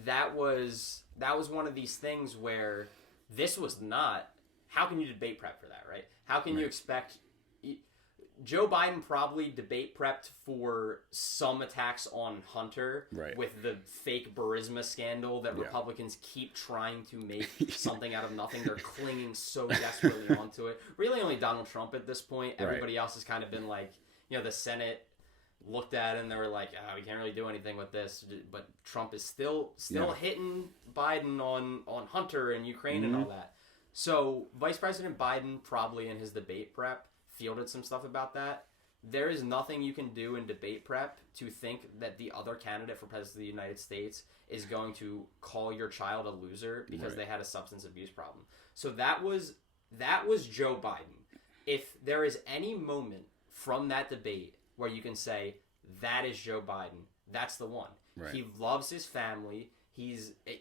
that was one of these things where this was not. How can you debate prep for that, right? How can you expect? Joe Biden probably debate prepped for some attacks on Hunter with the fake Burisma scandal that Republicans keep trying to make something out of nothing. They're clinging so desperately onto it. Really only Donald Trump at this point. Everybody else has kind of been like, the Senate looked at it and they were like, we can't really do anything with this. But Trump is still hitting Biden on Hunter and Ukraine and all that. So Vice President Biden probably in his debate prep fielded some stuff about that. There is nothing you can do in debate prep to think that the other candidate for president of the United States is going to call your child a loser because they had a substance abuse problem. So that was Joe Biden. If there is any moment from that debate where you can say that is Joe Biden, that's the one. Right. He loves his family. He's a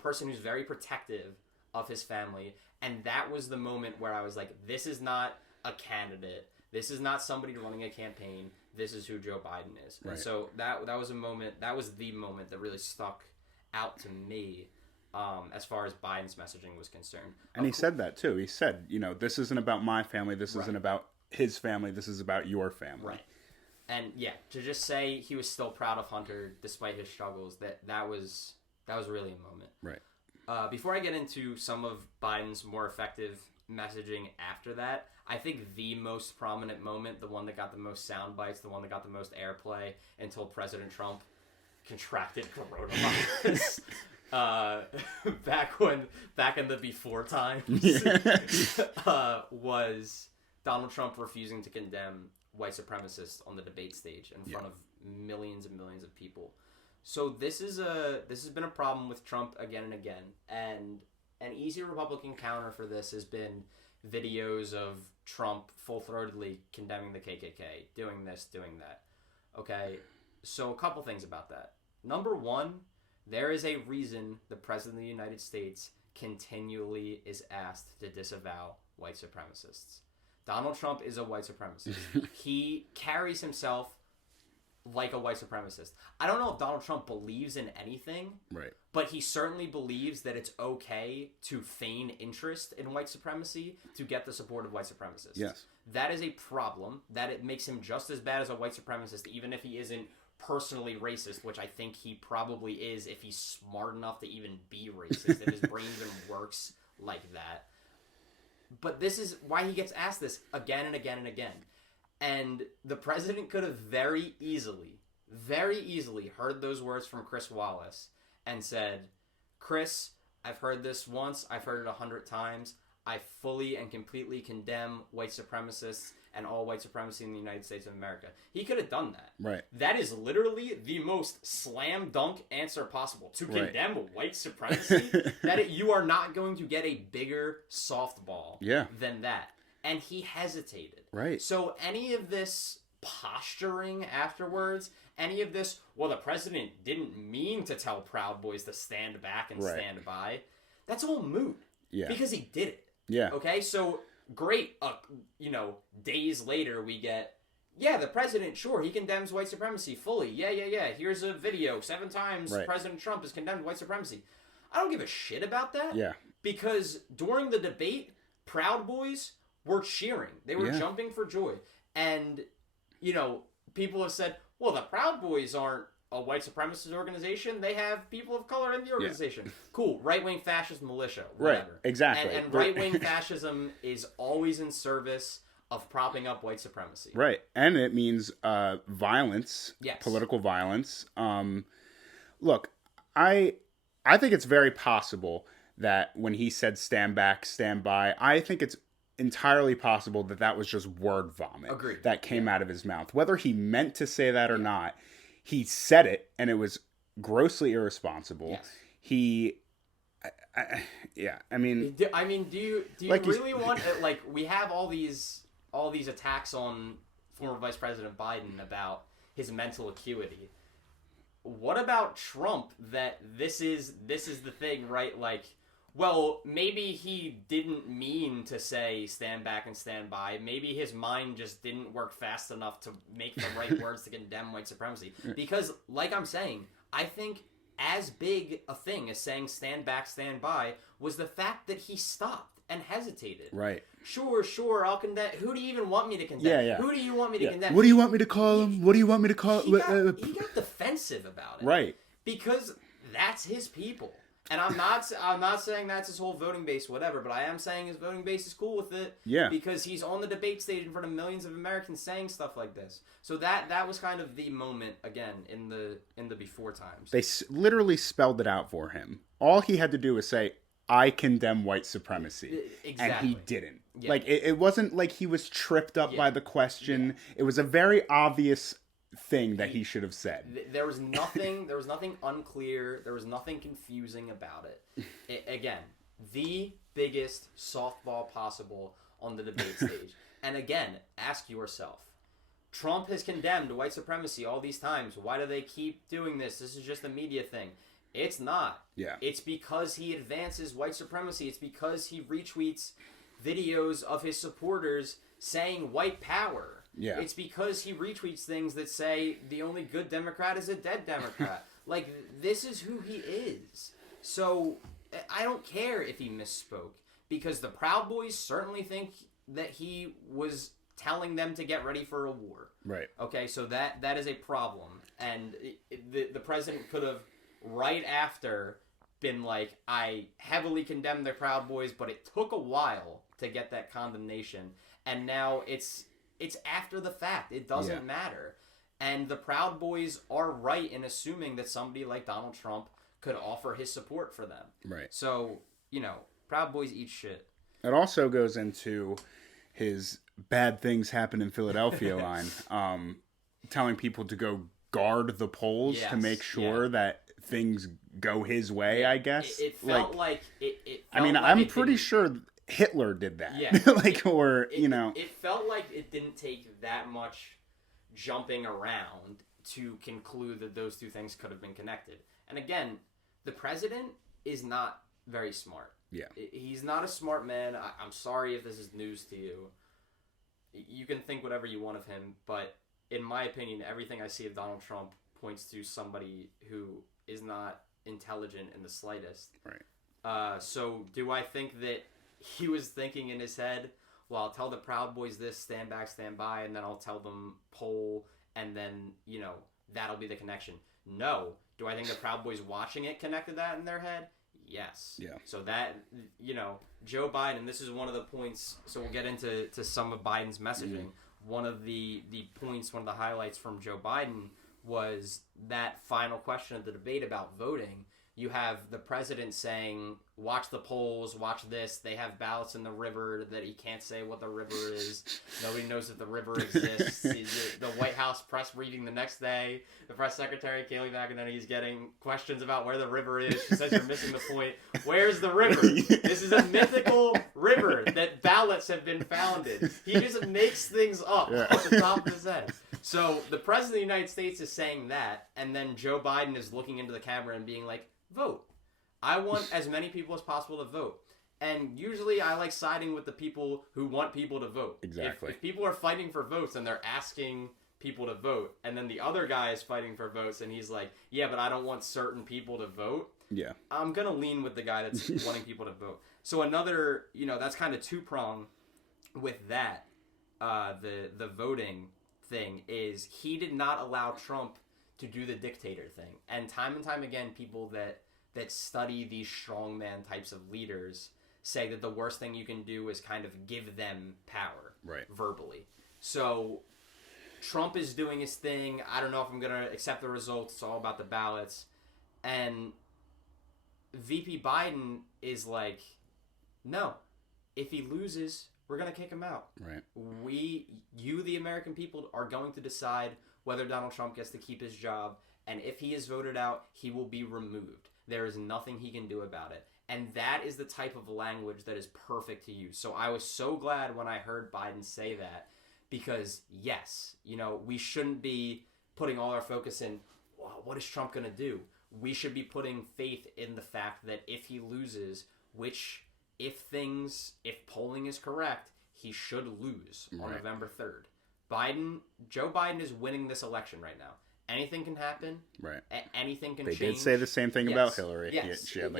person who's very protective of his family. And that was the moment where I was like, this is not a candidate. This is not somebody running a campaign. This is who Joe Biden is. Right. And so that was a moment, that was the moment that really stuck out to me as far as Biden's messaging was concerned. And he said that too. He said, this isn't about my family. This isn't about his family. This is about your family. Right. And to just say he was still proud of Hunter despite his struggles, that was really a moment. Right. Before I get into some of Biden's more effective messaging after that, I think the most prominent moment, the one that got the most sound bites, the one that got the most airplay until President Trump contracted coronavirus. Back in the before times, was Donald Trump refusing to condemn white supremacists on the debate stage in front of millions and millions of people. So this has been a problem with Trump again and again, and an easy Republican counter for this has been videos of Trump full-throatedly condemning the KKK, doing this, doing that. Okay, so a couple things about that. Number one, there is a reason the President of the United States continually is asked to disavow white supremacists. Donald Trump is a white supremacist. He carries himself like a white supremacist. I don't know if Donald Trump believes in anything, but he certainly believes that it's okay to feign interest in white supremacy to get the support of white supremacists. Yes. That is a problem, that it makes him just as bad as a white supremacist, even if he isn't personally racist, which I think he probably is if he's smart enough to even be racist, if his brain even works like that. But this is why he gets asked this again and again and again. And the president could have very easily heard those words from Chris Wallace and said, Chris, I've heard this once, I've heard it 100 times. I fully and completely condemn white supremacists and all white supremacy in the United States of America. He could have done that. Right. That is literally the most slam dunk answer possible. To condemn white supremacy, you are not going to get a bigger softball than that. And he hesitated. Right. So any of this posturing afterwards, any of this, well, the president didn't mean to tell Proud Boys to stand back and stand by, that's all moot. Yeah. Because he did it. Yeah. Okay, so great, days later we get, the president, sure, he condemns white supremacy fully. Yeah. Here's a video, 7 times President Trump has condemned white supremacy. I don't give a shit about that. Yeah. Because during the debate, Proud Boys were cheering. They were jumping for joy. And, people have said, well, the Proud Boys aren't a white supremacist organization. They have people of color in the organization. Yeah. Cool. Right-wing fascist militia. Whatever. Right. Exactly. And right-wing fascism is always in service of propping up white supremacy. Right. And it means violence. Yes. Political violence. Look, I think it's very possible that when he said stand back, stand by, I think it's entirely possible that was just word vomit. Agreed. That came out of his mouth. Whether he meant to say that or not, he said it, and it was grossly irresponsible. Yes. I mean, do you really want we have all these attacks on former Vice President Biden about his mental acuity. What about Trump? That this is the thing, right? Like, well, maybe he didn't mean to say stand back and stand by. Maybe his mind just didn't work fast enough to make the right words to condemn white supremacy. Because, like I'm saying, I think as big a thing as saying stand back, stand by was the fact that he stopped and hesitated. Right. Sure, I'll condemn. Who do you even want me to condemn? Yeah. Who do you want me to condemn? What do you want me to call him? What do you want me to call him? He got defensive about it. Right. Because that's his people. And I'm not saying that's his whole voting base, whatever, but I am saying his voting base is cool with it. Yeah. Because he's on the debate stage in front of millions of Americans saying stuff like this. So that was kind of the moment, again, in the before times. They literally spelled it out for him. All he had to do was say, I condemn white supremacy. Exactly. And he didn't. Yeah. Like, it wasn't like he was tripped up by the question. Yeah. It was a very obvious thing that he should have said. There was nothing unclear. There was nothing confusing about it. Again, the biggest softball possible on the debate stage. And again, ask yourself, Trump has condemned white supremacy all these times. Why do they keep doing this? This is just a media thing. It's not. Yeah. It's because he advances white supremacy. It's because he retweets videos of his supporters saying white power. Yeah. It's because he retweets things that say the only good Democrat is a dead Democrat. Like, this is who he is. So, I don't care if he misspoke. Because the Proud Boys certainly think that he was telling them to get ready for a war. Right. Okay, so that is a problem. And the president could have, right after, been like, I heavily condemn the Proud Boys, but it took a while to get that condemnation. And now it's after the fact. It doesn't matter. And the Proud Boys are right in assuming that somebody like Donald Trump could offer his support for them. Right. So, Proud Boys eat shit. It also goes into his bad things happen in Philadelphia line, telling people to go guard the polls to make sure that things go his way, I guess. It felt like I'm pretty sure Hitler did that. Yeah. It felt like it didn't take that much jumping around to conclude that those two things could have been connected. And again, the president is not very smart. Yeah. He's not a smart man. I'm sorry if this is news to you. You can think whatever you want of him, but in my opinion, everything I see of Donald Trump points to somebody who is not intelligent in the slightest. Right. So do I think that he was thinking in his head, well, I'll tell the Proud Boys this, stand back, stand by, and then I'll tell them poll, and then, that'll be the connection? No. Do I think the Proud Boys watching it connected that in their head? yes. Yeah. So that, Joe Biden, this is one of the points, so we'll get into some of Biden's messaging. One of the points, one of the highlights from Joe Biden was that final question of the debate about voting. You have the president saying, watch the polls, watch this. They have ballots in the river that he can't say what the river is. Nobody knows if the river exists. The White House press briefing the next day, the press secretary, Kayleigh McEnany, is getting questions about where the river is. She says you're missing the point. Where's the river? This is a mythical river that ballots have been founded. He just makes things up off the top of his head. So the president of the United States is saying that, and then Joe Biden is looking into the camera and being like, vote. I want as many people as possible to vote. And usually I like siding with the people who want people to vote. Exactly. If people are fighting for votes and they're asking people to vote, and then the other guy is fighting for votes and he's like, yeah, but I don't want certain people to vote. Yeah. I'm going to lean with the guy that's wanting people to vote. So another, that's kind of two-prong with that, the voting thing is he did not allow Trump to do the dictator thing. And time again, people that study these strongman types of leaders say that the worst thing you can do is kind of give them power verbally. So Trump is doing his thing. I don't know if I'm going to accept the results. It's all about the ballots. And VP Biden is like, no, if he loses, we're going to kick him out. Right. You, the American people, are going to decide whether Donald Trump gets to keep his job, and if he is voted out, he will be removed. There is nothing he can do about it. And that is the type of language that is perfect to use. So I was so glad when I heard Biden say that, because yes, we shouldn't be putting all our focus in, well, what is Trump going to do? We should be putting faith in the fact that if he loses, if polling is correct, he should lose on November 3rd. Joe Biden is winning this election right now. Anything can happen. Right. Anything can change. They did say the same thing about Hillary. Yes. She had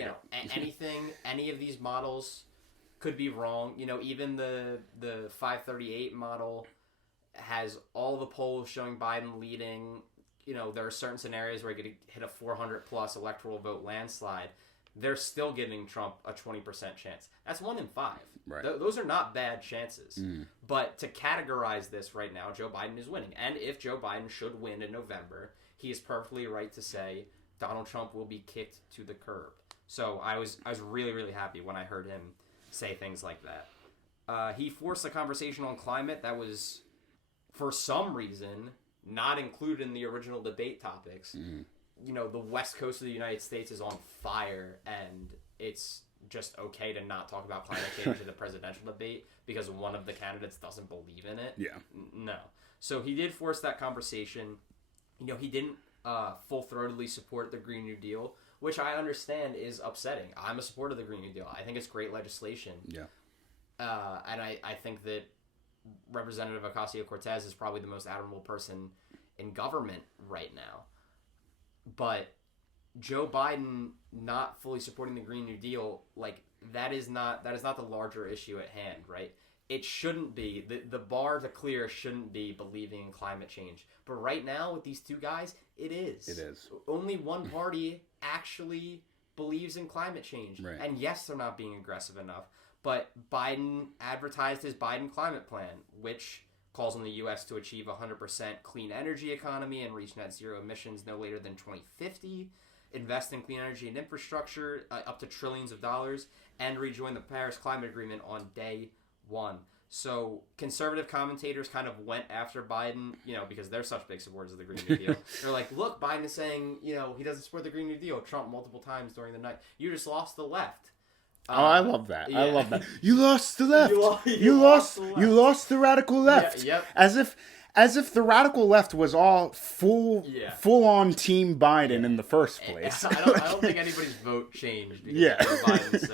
any of these models could be wrong. Even the 538 model has all the polls showing Biden leading. There are certain scenarios where he could hit a 400 plus electoral vote landslide. They're still giving Trump a 20% chance. That's 1 in 5. Right. Those are not bad chances. But to categorize this right now, Joe Biden is winning. And if Joe Biden should win in November, he is perfectly right to say Donald Trump will be kicked to the curb. So I was really, really happy when I heard him say things like that. He forced a conversation on climate that was, for some reason, not included in the original debate topics. The West Coast of the United States is on fire, and it's just okay to not talk about climate change in the presidential debate because one of the candidates doesn't believe in it. Yeah. No. So he did force that conversation. He didn't full-throatedly support the Green New Deal, which I understand is upsetting. I'm a supporter of the Green New Deal. I think it's great legislation. Yeah. And I think that Representative Ocasio-Cortez is probably the most admirable person in government right now. But Joe Biden not fully supporting the Green New Deal, that is not the larger issue at hand, right? It shouldn't be. The bar to clear shouldn't be believing in climate change. But right now, with these two guys, it is. It is. Only one party actually believes in climate change. Right. And yes, they're not being aggressive enough. But Biden advertised his Biden climate plan, which calls on the U.S. to achieve 100% clean energy economy and reach net zero emissions no later than 2050, invest in clean energy and infrastructure up to trillions of dollars, and rejoin the Paris Climate Agreement on day one. So conservative commentators kind of went after Biden, because they're such big supporters of the Green New Deal. They're like, look, Biden is saying, he doesn't support the Green New Deal. Trump multiple times during the night. You just lost the left. I love that. Yeah. I love that. You lost the left. You lost the radical left. Yeah, yep. As if the radical left was all full on Team Biden in the first place. I don't think anybody's vote changed because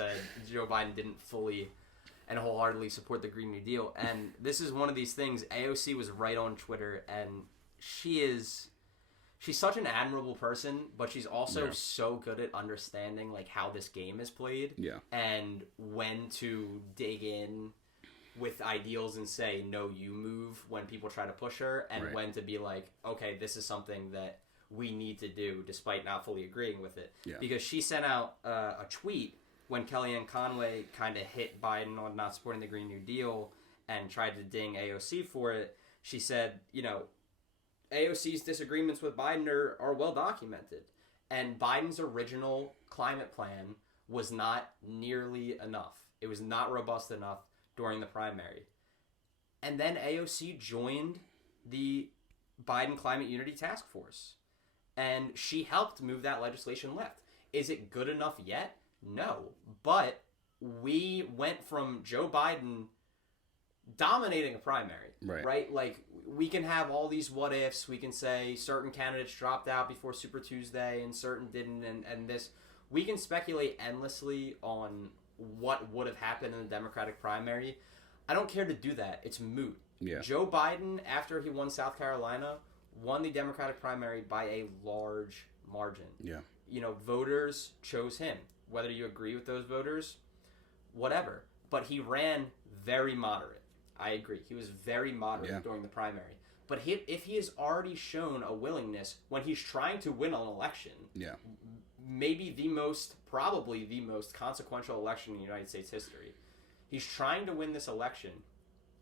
Joe Biden didn't fully and wholeheartedly support the Green New Deal. And this is one of these things. AOC was right on Twitter, and she's such an admirable person, but she's also so good at understanding how this game is played and when to dig in with ideals and say, no, you move when people try to push her, and when to be like, okay, this is something that we need to do, despite not fully agreeing with it. Yeah. Because she sent out a tweet when Kellyanne Conway kind of hit Biden on not supporting the Green New Deal and tried to ding AOC for it. She said, AOC's disagreements with Biden are well documented. And Biden's original climate plan was not nearly enough. It was not robust enough during the primary. And then AOC joined the Biden Climate Unity Task Force. And she helped move that legislation left. Is it good enough yet? No. But we went from Joe Biden dominating a primary, right? Like, we can have all these what ifs. We can say certain candidates dropped out before Super Tuesday and certain didn't, and this. We can speculate endlessly on what would have happened in the Democratic primary. I don't care to do that. It's moot. Yeah. Joe Biden, after he won South Carolina, won the Democratic primary by a large margin. Yeah. Voters chose him. Whether you agree with those voters, whatever. But he ran very moderate. I agree. He was very moderate during the primary. But if he has already shown a willingness when he's trying to win an election, maybe probably the most consequential election in United States history, he's trying to win this election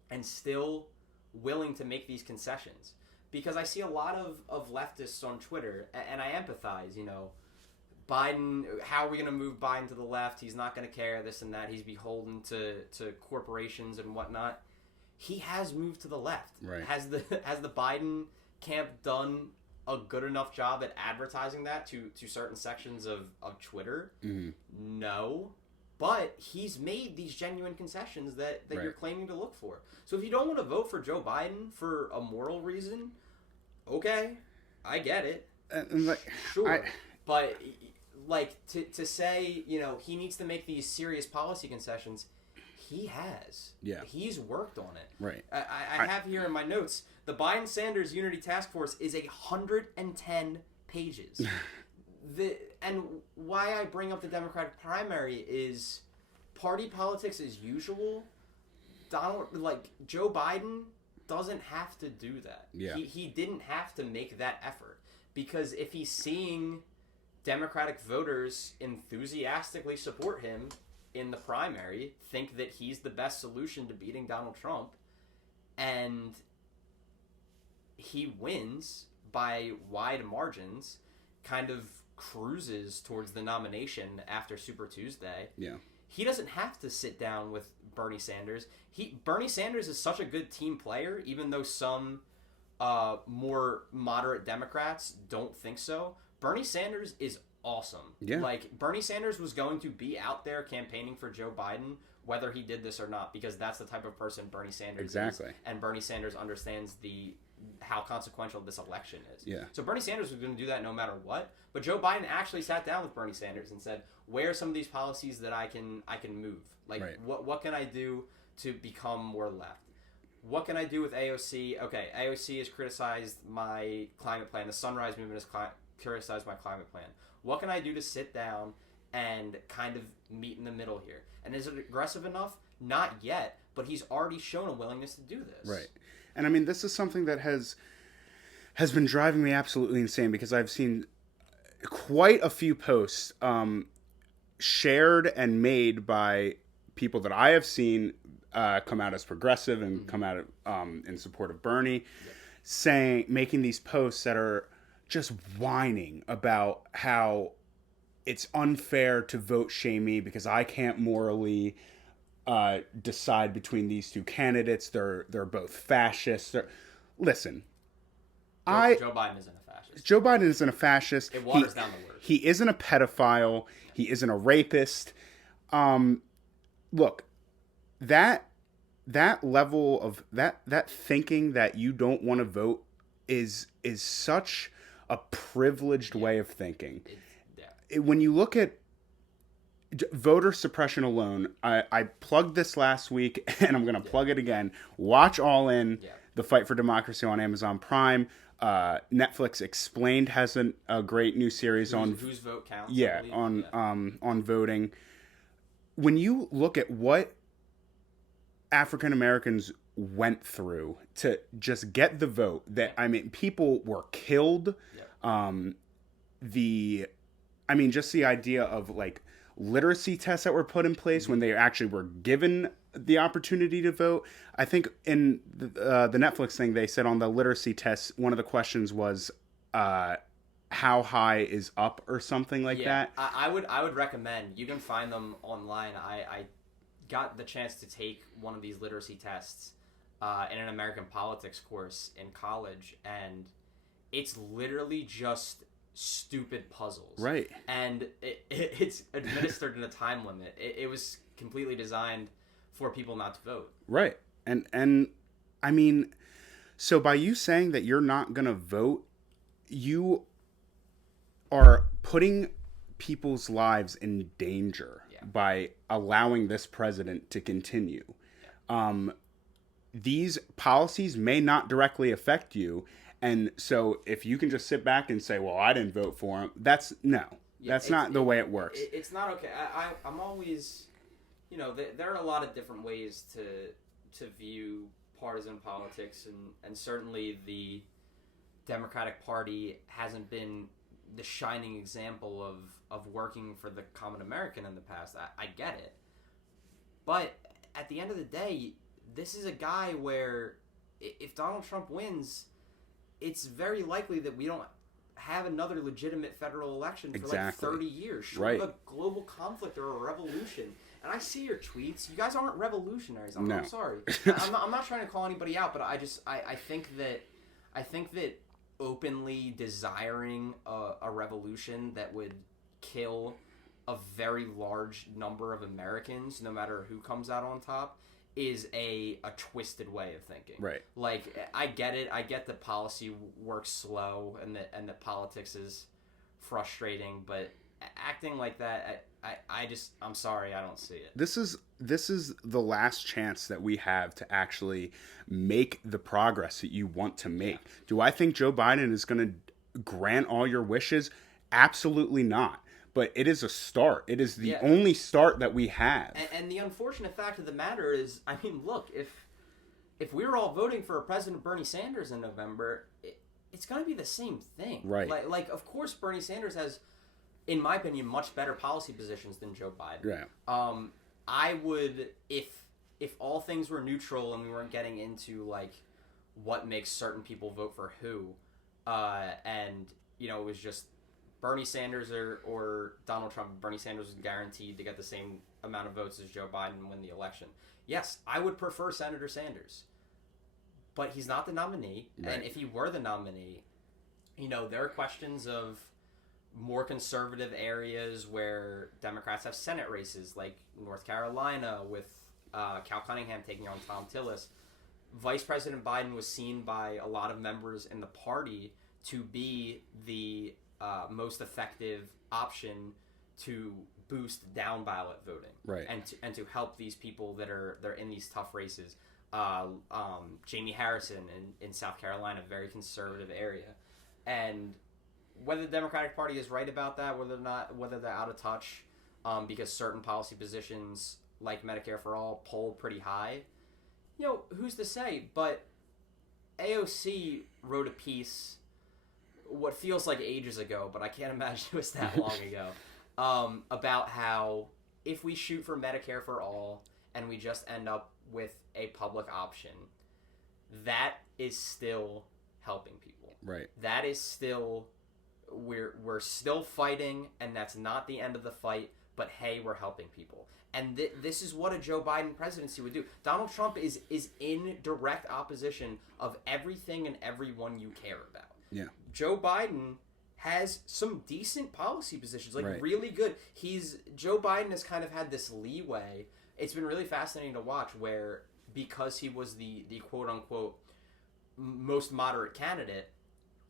and still willing to make these concessions. Because I see a lot of leftists on Twitter, and I empathize, Biden, how are we going to move Biden to the left? He's not going to care, this and that. He's beholden to corporations and whatnot. He has moved to the left. Right. Has the Biden camp done a good enough job at advertising that to certain sections of Twitter? Mm-hmm. No. But he's made these genuine concessions that you're claiming to look for. So if you don't want to vote for Joe Biden for a moral reason, okay, I get it. Sure. But to say, he needs to make these serious policy concessions, he has. Yeah. He's worked on it. Right. I have here in my notes, the Biden-Sanders Unity Task Force is 110 pages. And why I bring up the Democratic primary is party politics as usual. Joe Biden doesn't have to do that. Yeah. He didn't have to make that effort. Because if he's seeing Democratic voters enthusiastically support him in the primary, think that he's the best solution to beating Donald Trump, and he wins by wide margins, kind of cruises towards the nomination after Super Tuesday. Yeah. He doesn't have to sit down with Bernie Sanders. Bernie Sanders is such a good team player, even though some more moderate Democrats don't think so. Bernie Sanders is awesome. Yeah. Bernie Sanders was going to be out there campaigning for Joe Biden, whether he did this or not, because that's the type of person Bernie Sanders is. And Bernie Sanders understands how consequential this election is. Yeah. So Bernie Sanders was going to do that no matter what. But Joe Biden actually sat down with Bernie Sanders and said, where are some of these policies that I can move? What can I do to become more left? What can I do with AOC? Okay, AOC has criticized my climate plan. The Sunrise Movement has criticized my climate plan. What can I do to sit down and kind of meet in the middle here? And is it aggressive enough? Not yet, but he's already shown a willingness to do this. Right. And I mean, this is something that has been driving me absolutely insane, because I've seen quite a few posts shared and made by people that I have seen come out as progressive and come out in support of Bernie, making these posts that are just whining about how it's unfair to vote shame me because I can't morally decide between these two candidates. They're both fascists. Listen, Joe Biden isn't a fascist. Joe Biden isn't a fascist. It waters down the word. He isn't a pedophile. He isn't a rapist. Look, that level of that thinking that you don't want to vote is such a privileged way of thinking. When you look at voter suppression alone, I plugged this last week, and I'm going to plug it again. Watch All In, The Fight for Democracy on Amazon Prime. Netflix Explained has a great new series on whose vote counts. Yeah, on voting. When you look at what African Americans went through to just get the vote, people were killed. Just the idea of like literacy tests that were put in place when they actually were given the opportunity to vote. I think in the Netflix thing, they said on the literacy test, one of the questions was, how high is up or something like that. I would recommend, you can find them online. I got the chance to take one of these literacy tests in an American politics course in college, and it's literally just stupid puzzles. Right. And it's administered in a time limit. It was completely designed for people not to vote. Right. And I mean, so by you saying that you're not going to vote, you are putting people's lives in danger by allowing this president to continue. These policies may not directly affect you. And so if you can just sit back and say, well, I didn't vote for him, that's not the way it works. It's not okay. I'm always, there are a lot of different ways to view partisan politics, and certainly the Democratic Party hasn't been the shining example of working for the common American in the past. I get it. But at the end of the day, this is a guy where if Donald Trump wins, it's very likely that we don't have another legitimate federal election for like 30 years, short of a global conflict or a revolution. And I see your tweets. You guys aren't revolutionaries. I'm sorry. I'm not trying to call anybody out, but I think that openly desiring a revolution that would kill a very large number of Americans, no matter who comes out on top, is a twisted way of thinking. Right. Like, I get it. I get that policy works slow and that politics is frustrating, but acting like that, I'm sorry, I don't see it. This is the last chance that we have to actually make the progress that you want to make. Yeah. Do I think Joe Biden is going to grant all your wishes? Absolutely not. But it is a start. It is the only start that we have. And the unfortunate fact of the matter is, I mean, look, if we were all voting for President Bernie Sanders in November, it's going to be the same thing. Right. Like, of course, Bernie Sanders has, in my opinion, much better policy positions than Joe Biden. Right. I would, if all things were neutral and we weren't getting into, like, what makes certain people vote for who, and, it was just Bernie Sanders or Donald Trump, Bernie Sanders was guaranteed to get the same amount of votes as Joe Biden and win the election. Yes, I would prefer Senator Sanders. But he's not the nominee. Right. And if he were the nominee, there are questions of more conservative areas where Democrats have Senate races, like North Carolina with Cal Cunningham taking on Tom Tillis. Vice President Biden was seen by a lot of members in the party to be the most effective option to boost down ballot voting, right? And to help these people they're in these tough races. Jamie Harrison in South Carolina, very conservative area, and whether the Democratic Party is right about that, whether they're out of touch, because certain policy positions like Medicare for All poll pretty high, who's to say? But AOC wrote a piece, what feels like ages ago, but I can't imagine it was that long ago, about how if we shoot for Medicare for All and we just end up with a public option, that is still helping people. Right. That is still, we're still fighting, and that's not the end of the fight, but hey, we're helping people. And this is what a Joe Biden presidency would do. Donald Trump is in direct opposition of everything and everyone you care about. Yeah. Joe Biden has some decent policy positions, right. Really good. Joe Biden has kind of had this leeway. It's been really fascinating to watch where, because he was the quote unquote most moderate candidate,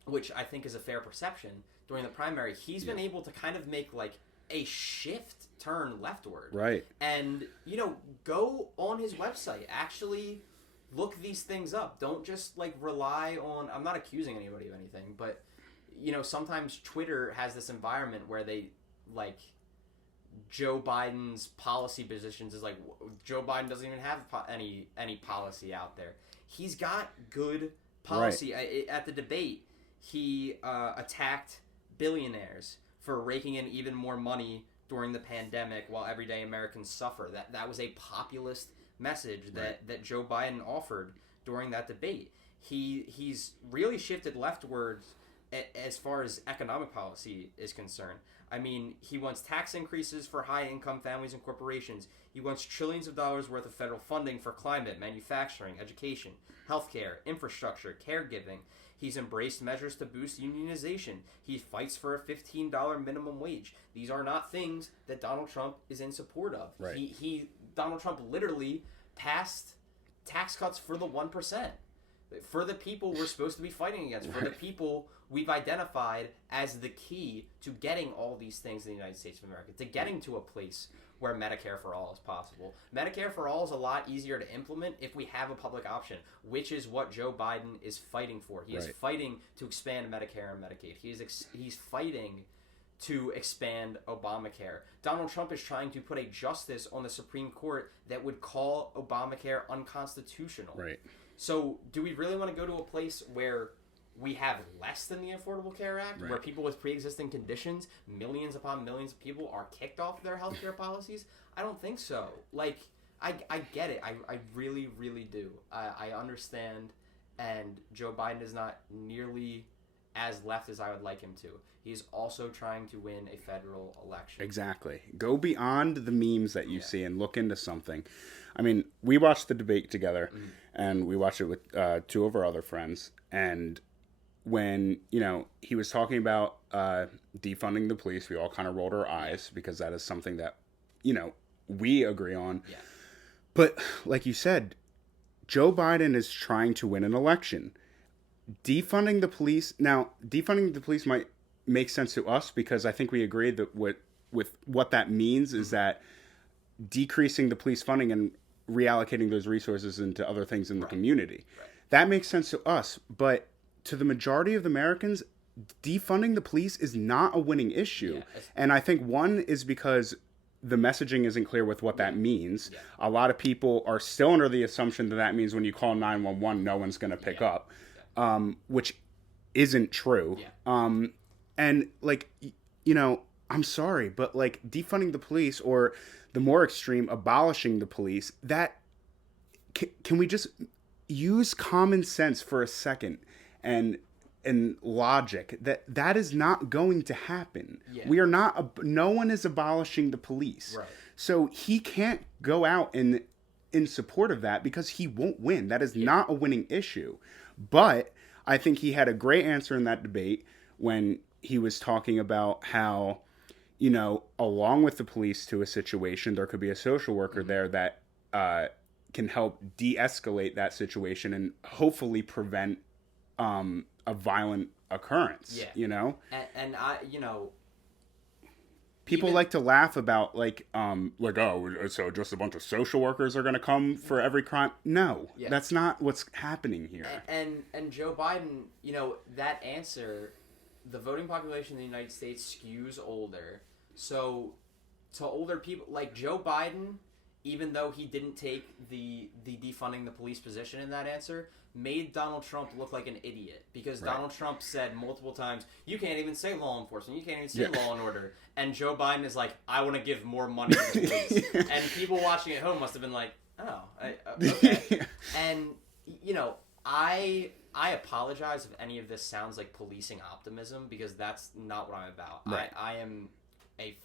which I think is a fair perception during the primary, he's been able to kind of make like a shift turn leftward. Right. And, go on his website, actually look these things up. Don't just rely on, I'm not accusing anybody of anything, but sometimes Twitter has this environment where they Joe Biden's policy positions is Joe Biden doesn't even have any policy out there. He's got good policy. Right. At the debate, He attacked billionaires for raking in even more money during the pandemic while everyday Americans suffer. That was a populist message that Joe Biden offered during that debate. He's really shifted leftwards as far as economic policy is concerned. I mean, he wants tax increases for high-income families and corporations. He wants trillions of dollars worth of federal funding for climate, manufacturing, education, healthcare, infrastructure, caregiving. He's embraced measures to boost unionization. He fights for a $15 minimum wage. These are not things that Donald Trump is in support of. Right. Donald Trump literally passed tax cuts for the 1%. For the people we're supposed to be fighting against, for the people we've identified as the key to getting all these things in the United States of America, to getting to a place where Medicare for all is possible. Medicare for all is a lot easier to implement if we have a public option, which is what Joe Biden is fighting for. He is fighting to expand Medicare and Medicaid. He's fighting to expand Obamacare. Donald Trump is trying to put a justice on the Supreme Court that would call Obamacare unconstitutional. Right. So do we really want to go to a place where we have less than the Affordable Care Act, where people with pre-existing conditions, millions upon millions of people, are kicked off their health care policies? I don't think so. Like, I get it. I really, really do. I understand, and Joe Biden is not nearly as left as I would like him to. He's also trying to win a federal election. Exactly. Go beyond the memes that you see and look into something. I mean, we watched the debate together, and we watched it with two of our other friends, and when, he was talking about defunding the police, we all kind of rolled our eyes because that is something that, we agree on. Yeah. But like you said, Joe Biden is trying to win an election. Defunding the police might make sense to us because I think we agree that with what that means is that decreasing the police funding and reallocating those resources into other things in the community. Right. That makes sense to us, but to the majority of the Americans, defunding the police is not a winning issue. Yeah, and I think one is because the messaging isn't clear with what that means. Yeah. A lot of people are still under the assumption that means when you call 911, no one's going to pick up, which isn't true. Yeah. And like, I'm sorry, but like defunding the police, or the more extreme, abolishing the police, that can we just use common sense for a second and logic that is not going to happen. Yeah. We are not, no one is abolishing the police. Right. So he can't go out in support of that because he won't win. That is not a winning issue. But I think he had a great answer in that debate when he was talking about how, along with the police to a situation, there could be a social worker there that can help de-escalate that situation and hopefully prevent a violent occurrence. Yeah. And I, people like to laugh about so just a bunch of social workers are going to come for every crime. No, that's not what's happening here. And Joe Biden, that answer, the voting population in the United States skews older. So to older people, like Joe Biden, even though he didn't take the defunding the police position in that answer, made Donald Trump look like an idiot. Because Donald Trump said multiple times, you can't even say law enforcement, you can't even say law and order. And Joe Biden is like, I want to give more money to the police. And people watching at home must have been like, oh, okay. And, I apologize if any of this sounds like policing optimism, because that's not what I'm about. Right. I am a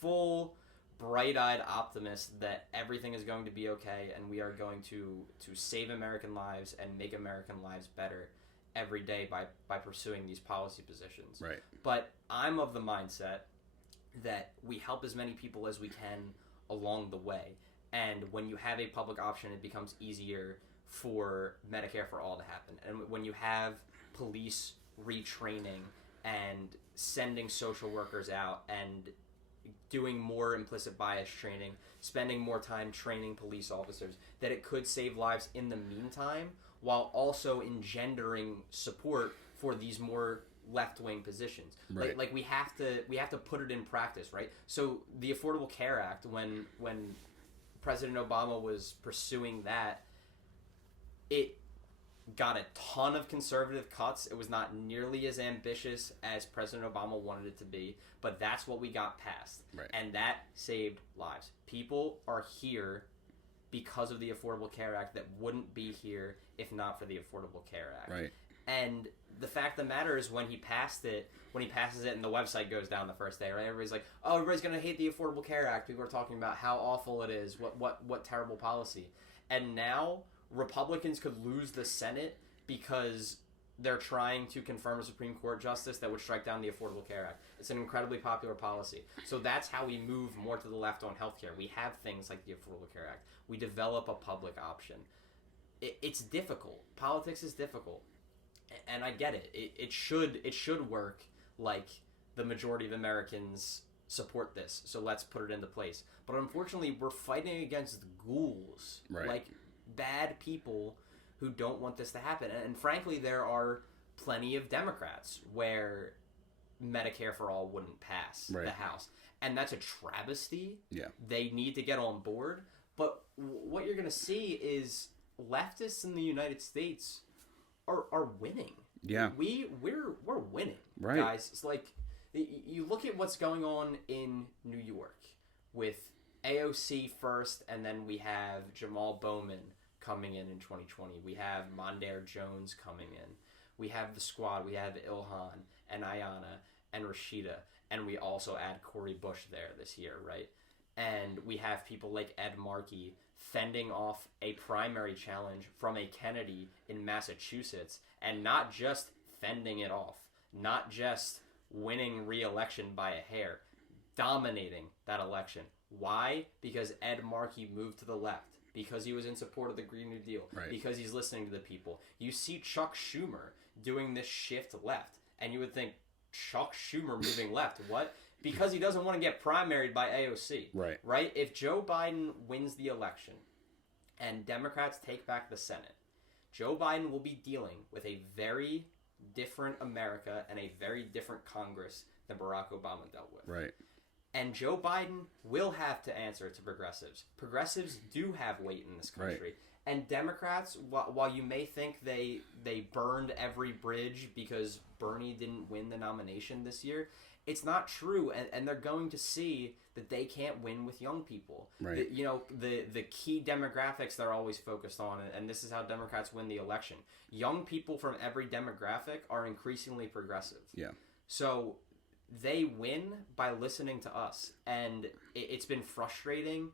full, bright-eyed optimist that everything is going to be okay and we are going to save American lives and make American lives better every day by pursuing these policy positions. Right. But I'm of the mindset that we help as many people as we can along the way. And when you have a public option, it becomes easier for Medicare for all to happen. And when you have police retraining and sending social workers out and doing more implicit bias training, spending more time training police officers, that it could save lives in the meantime, while also engendering support for these more left-wing positions. Right. Like we have to put it in practice, right? So the Affordable Care Act, when President Obama was pursuing that, it got a ton of conservative cuts. It was not nearly as ambitious as President Obama wanted it to be, but that's what we got passed. Right. And that saved lives. People are here because of the Affordable Care Act that wouldn't be here if not for the Affordable Care Act. Right. And the fact of the matter is when he passes it and the website goes down the first day, right? Everybody's like, oh, everybody's going to hate the Affordable Care Act. People are talking about how awful it is, what terrible policy. And now Republicans could lose the Senate because they're trying to confirm a Supreme Court justice that would strike down the Affordable Care Act. It's an incredibly popular policy. So that's how we move more to the left on healthcare. We have things like the Affordable Care Act. We develop a public option. It's difficult. Politics is difficult. And I get it. It should work like the majority of Americans support this. So let's put it into place. But unfortunately, we're fighting against ghouls. Right. Like bad people who don't want this to happen. And frankly, there are plenty of Democrats where Medicare for All wouldn't pass the House. And that's a travesty. Yeah. They need to get on board. But what you're going to see is leftists in the United States are winning. Yeah. We're winning, right, guys. It's like you look at what's going on in New York with AOC first, and then we have Jamal Bowman coming in 2020. We have Mondaire Jones coming in. We have the squad. We have Ilhan and Ayanna and Rashida, and we also add Cori Bush there this year, right? And we have people like Ed Markey fending off a primary challenge from a Kennedy in Massachusetts, and not just fending it off, not just winning re-election by a hair, dominating that election. Why? Because Ed Markey moved to the left, because he was in support of the Green New Deal, because he's listening to the people. You see Chuck Schumer doing this shift left, and you would think, Chuck Schumer moving left, what? Because he doesn't want to get primaried by AOC. Right? If Joe Biden wins the election and Democrats take back the Senate, Joe Biden will be dealing with a very different America and a very different Congress than Barack Obama dealt with. Right. And Joe Biden will have to answer to progressives. Progressives do have weight in this country. Right. And Democrats, while you may think they burned every bridge because Bernie didn't win the nomination this year, it's not true. And they're going to see that they can't win with young people. Right. The key demographics they're always focused on, and this is how Democrats win the election. Young people from every demographic are increasingly progressive. Yeah. So they win by listening to us. And it's been frustrating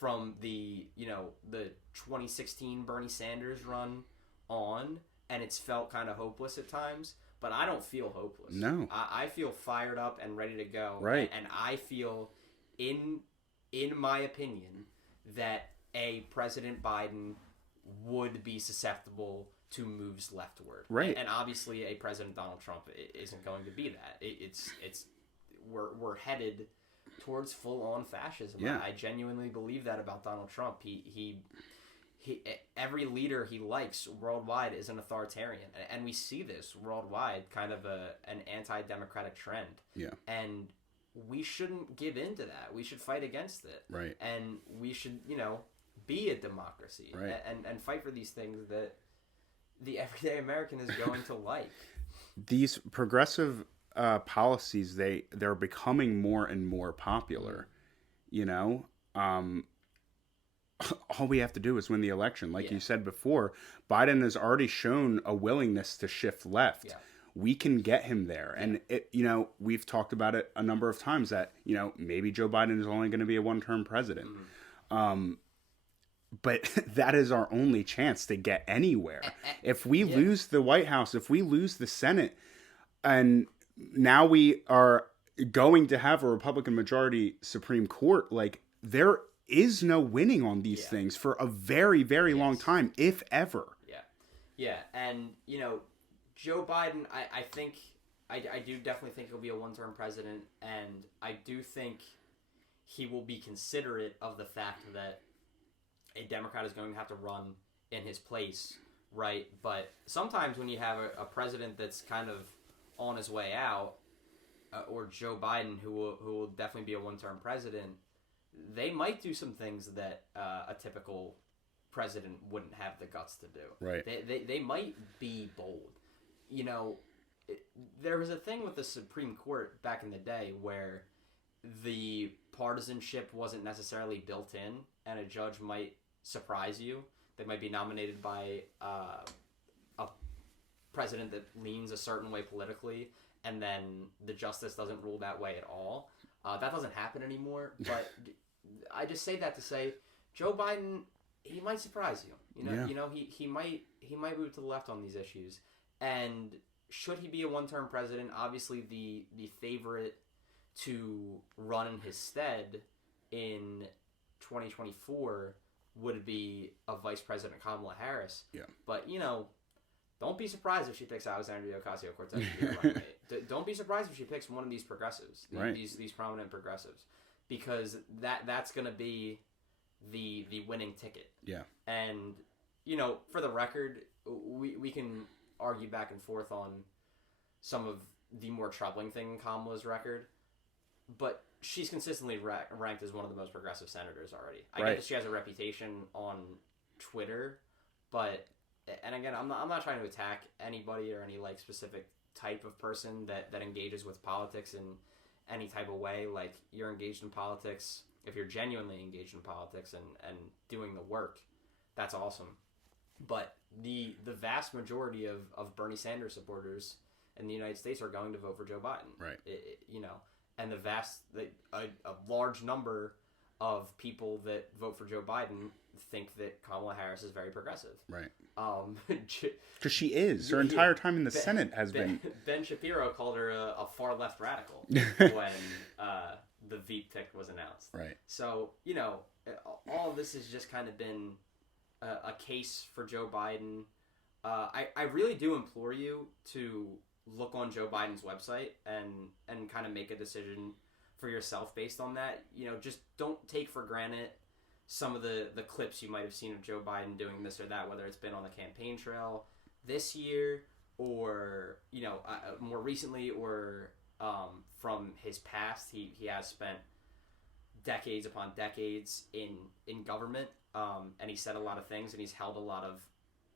from the 2016 Bernie Sanders run on, and it's felt kind of hopeless at times. But I don't feel hopeless. No. I feel fired up and ready to go. Right. And I feel, in my opinion, that a President Biden would be susceptible to moves leftward. Right. And obviously a President Donald Trump isn't going to be that. We're headed towards full-on fascism. Yeah. I genuinely believe that about Donald Trump. He every leader he likes worldwide is an authoritarian, and we see this worldwide, kind of an anti-democratic trend. Yeah. And we shouldn't give in to that. We should fight against it. Right. And we should, be a democracy. Right. And fight for these things that the everyday American is going to like. These progressive policies, they're becoming more and more popular. All we have to do is win the election. Like you said before, Biden has already shown a willingness to shift left. Yeah. We can get him there. And we've talked about it a number of times that, maybe Joe Biden is only going to be a one-term president. Mm-hmm. But that is our only chance to get anywhere. If we lose the White House, if we lose the Senate, and now we are going to have a Republican majority Supreme Court, like there is no winning on these things for a very, very long time, if ever. Yeah. And, Joe Biden, I think, I do definitely think he'll be a one-term president, and I do think he will be considerate of the fact that a Democrat is going to have to run in his place, right? But sometimes when you have a president that's kind of on his way out, or Joe Biden, who will definitely be a one-term president, they might do some things that a typical president wouldn't have the guts to do. Right. They might be bold. You know, there was a thing with the Supreme Court back in the day where the partisanship wasn't necessarily built in, and a judge might surprise you. They might be nominated by a president that leans a certain way politically, and then the justice doesn't rule that way at all. That doesn't happen anymore, but I just say that to say Joe Biden, he might surprise you. You know, he might move to the left on these issues. And should he be a one-term president, obviously the favorite to run in his stead in 2024 would be a Vice President Kamala Harris. Yeah. But, you know, don't be surprised if she picks Alexandria Ocasio-Cortez to be her running mate. Don't be surprised if she picks one of these progressives, right. these prominent progressives, because that's going to be the winning ticket. Yeah. And, you know, for the record, we can argue back and forth on some of the more troubling thing in Kamala's record, but she's consistently ranked as one of the most progressive senators already. I get that she has a reputation on Twitter, but, and again, I'm not trying to attack anybody or any like specific type of person that engages with politics in any type of way. Like, you're engaged in politics, if you're genuinely engaged in politics and doing the work, that's awesome. But the vast majority of Bernie Sanders supporters in the United States are going to vote for Joe Biden. Right. You know, and a large number of people that vote for Joe Biden think that Kamala Harris is very progressive. Right. Because she is. Her entire time in the Senate has been. Ben Shapiro called her a far left radical when the Veep pick was announced. Right. So, you know, all of this has just kind of been a case for Joe Biden. I really do implore you to look on Joe Biden's website and kind of make a decision for yourself based on that. You know, just don't take for granted some of the clips you might have seen of Joe Biden doing this or that, whether it's been on the campaign trail this year or, you know, more recently or from his past. He has spent decades upon decades in government, and he said a lot of things, and he's held a lot of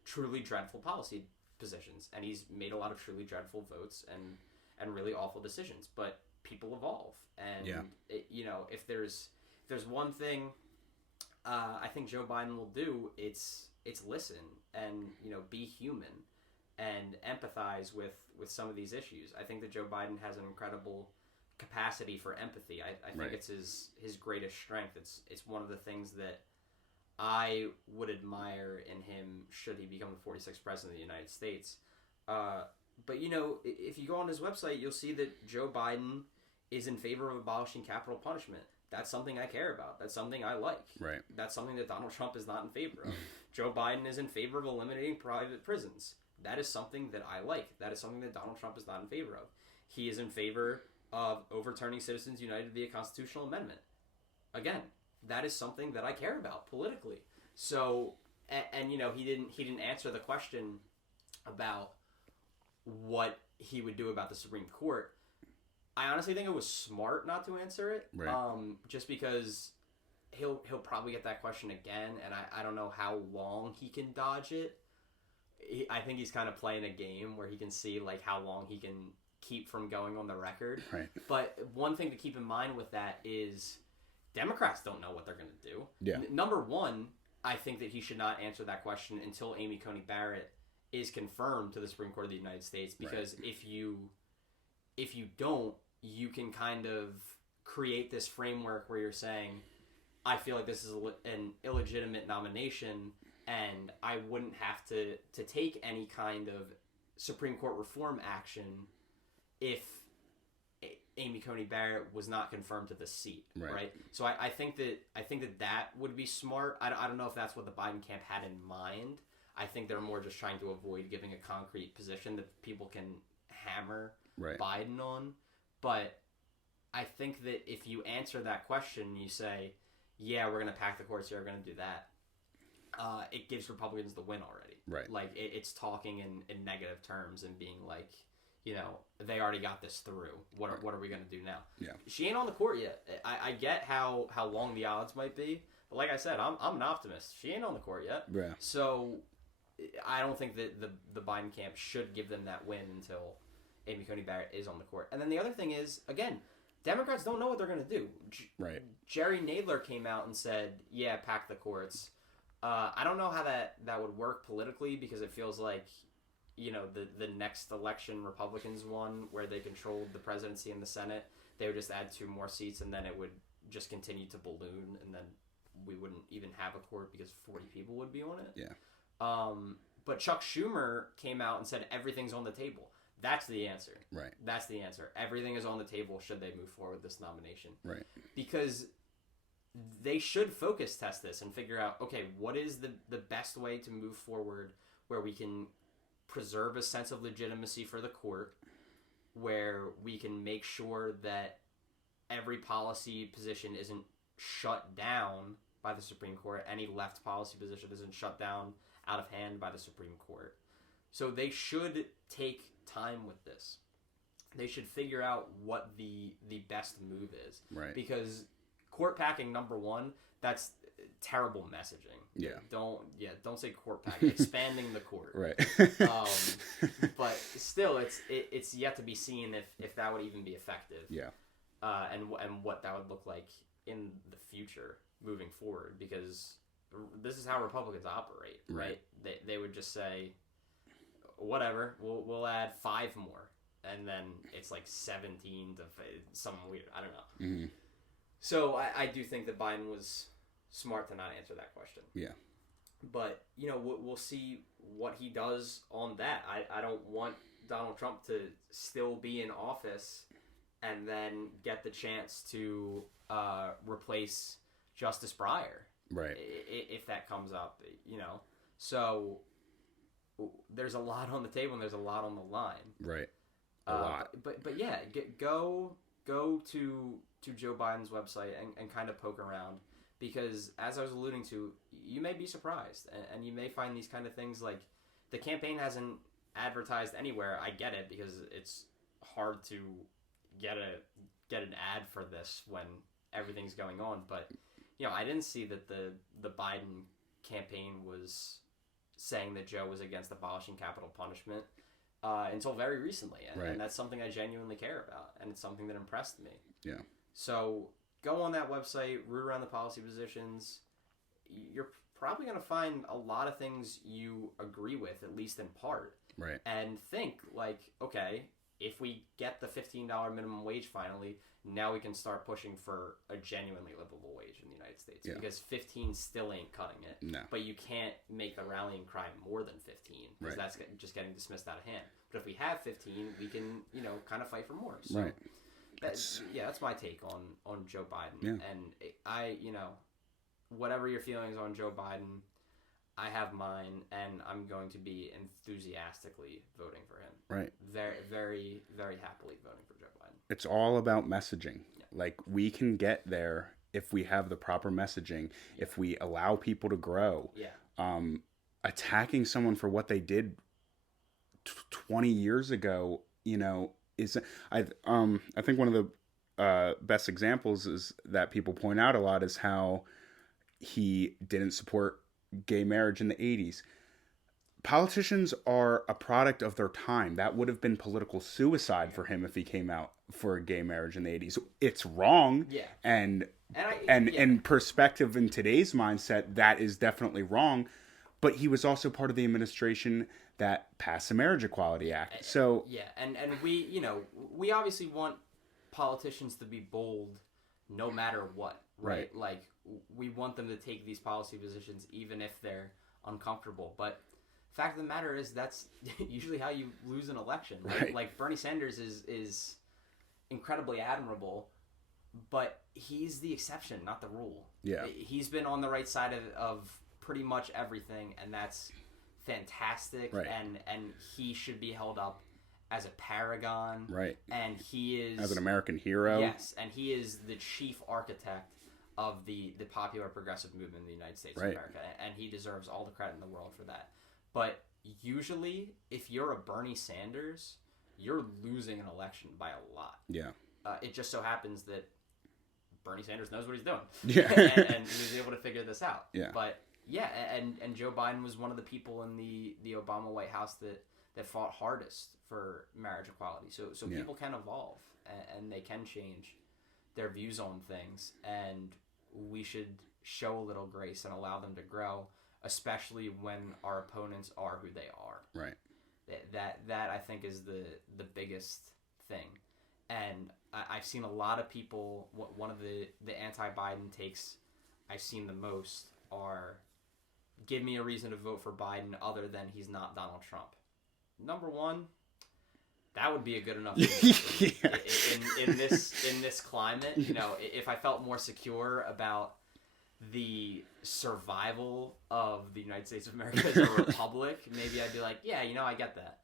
truly dreadful policy positions, and he's made a lot of truly dreadful votes and really awful decisions. But people evolve, and you know, if there's one thing I think Joe Biden will do, it's listen and, you know, be human and empathize with some of these issues. I think that Joe Biden has an incredible capacity for empathy. I think it's his greatest strength. It's one of the things that I would admire in him should he become the 46th president of the United States. But, you know, if you go on his website, you'll see that Joe Biden is in favor of abolishing capital punishment. That's something I care about. That's something I like. Right. That's something that Donald Trump is not in favor of. Joe Biden is in favor of eliminating private prisons. That is something that I like. That is something that Donald Trump is not in favor of. He is in favor of overturning Citizens United via constitutional amendment. Again, that is something that I care about politically. So, and you know, he didn't answer the question about what he would do about the Supreme Court. I honestly think it was smart not to answer it, just because he'll probably get that question again, and I don't know how long he can dodge it. I think he's kind of playing a game where he can see like how long he can keep from going on the record. Right. But one thing to keep in mind with that is Democrats don't know what they're going to do. Yeah. Number one, I think that he should not answer that question until Amy Coney Barrett is confirmed to the Supreme Court of the United States, because if you don't, you can kind of create this framework where you're saying, I feel like this is an illegitimate nomination, and I wouldn't have to take any kind of Supreme Court reform action if Amy Coney Barrett was not confirmed to the seat, right? So I think that would be smart. I don't know if that's what the Biden camp had in mind. I think they're more just trying to avoid giving a concrete position that people can hammer Biden on. But I think that if you answer that question, you say, yeah, we're going to pack the courts here, we're going to do that, it gives Republicans the win already. Right. Like, it's talking in negative terms and being like, you know, they already got this through. What are we going to do now? Yeah. She ain't on the court yet. I get how long the odds might be, But like I said, I'm an optimist. She ain't on the court yet. Yeah. So I don't think that the Biden camp should give them that win until Amy Coney Barrett is on the court. And then the other thing is, again, Democrats don't know what they're going to do. Right. Jerry Nadler came out and said, yeah, pack the courts. I don't know how that would work politically, because it feels like, the next election Republicans won, where they controlled the presidency and the Senate. They would just add 2 more seats, and then it would just continue to balloon, and then we wouldn't even have a court because 40 people would be on it. Yeah. But Chuck Schumer came out and said everything's on the table. That's the answer. Right. That's the answer. Everything is on the table should they move forward with this nomination. Right. Because they should focus test this and figure out, okay, what is the best way to move forward where we can preserve a sense of legitimacy for the court, where we can make sure that every policy position isn't shut down by the Supreme Court, any left policy position isn't shut down out of hand by the Supreme Court. So they should take time with this. They should figure out what the best move is. Right. Because court packing, number one, that's terrible messaging. Yeah. Don't say court packing. Expanding the court. Right. But still, it's yet to be seen if that would even be effective. Yeah. And what that would look like in the future moving forward, because this is how Republicans operate, right? They would just say, whatever, we'll add 5 more, and then it's like 17 to some weird, I don't know. Mm-hmm. So I do think that Biden was smart to not answer that question. Yeah. But, we'll see what he does on that. I don't want Donald Trump to still be in office and then get the chance to replace Justice Breyer. Right. If that comes up, So there's a lot on the table and there's a lot on the line. Right. A lot. But yeah, go to Joe Biden's website and kind of poke around, because as I was alluding to, you may be surprised and you may find these kind of things, like the campaign hasn't advertised anywhere. I get it, because it's hard to get an ad for this when everything's going on, but I didn't see that the Biden campaign was saying that Joe was against abolishing capital punishment until very recently, and that's something I genuinely care about, and it's something that impressed me. Yeah. So go on that website, root around the policy positions. You're probably going to find a lot of things you agree with, at least in part. Right. And think, like, okay, if we get the $15 minimum wage finally, now we can start pushing for a genuinely livable wage in the United States. Yeah. Because 15 still ain't cutting it. No. But you can't make the rallying cry more than 15, because that's just getting dismissed out of hand. But if we have 15, we can, kind of fight for more. So right. That's my take on Joe Biden. Yeah. And whatever your feelings on Joe Biden, I have mine, and I'm going to be enthusiastically voting for him. Right. Very, very, very happily voting for Joe Biden. It's all about messaging. Yeah. Like, we can get there if we have the proper messaging, if we allow people to grow. Yeah. Attacking someone for what they did 20 years ago, is I think one of the best examples is that people point out a lot is how he didn't support gay marriage in the 80s. Politicians are a product of their time. That would have been political suicide for him if he came out for gay marriage in the 80s. It's wrong. Yeah. And in perspective, in today's mindset, that is definitely wrong. But he was also part of the administration that passed the Marriage Equality Act. So yeah, and we obviously want politicians to be bold no matter what, right? Like, we want them to take these policy positions even if they're uncomfortable. But fact of the matter is, that's usually how you lose an election, right? Like, Bernie Sanders is incredibly admirable, but he's the exception, not the rule. Yeah. He's been on the right side of pretty much everything, and that's fantastic. Right. And he should be held up as a paragon. Right. And he is, as an American hero. Yes, and he is the chief architect of the popular progressive movement in the United States of America, and he deserves all the credit in the world for that. But usually, if you're a Bernie Sanders, you're losing an election by a lot. Yeah. It just so happens that Bernie Sanders knows what he's doing. Yeah. and he was able to figure this out. Yeah. But yeah, and Joe Biden was one of the people in the Obama White House that fought hardest for marriage equality. So people can evolve and they can change their views on things, and we should show a little grace and allow them to grow, especially when our opponents are who they are. Right. That I think is the biggest thing. And I've seen a lot of people, one of the anti-Biden takes I've seen the most are, give me a reason to vote for Biden other than he's not Donald Trump. Number one, that would be a good enough reason. Yeah. in this climate, if I felt more secure about the survival of the United States of America as a republic, maybe I'd be like, yeah, I get that.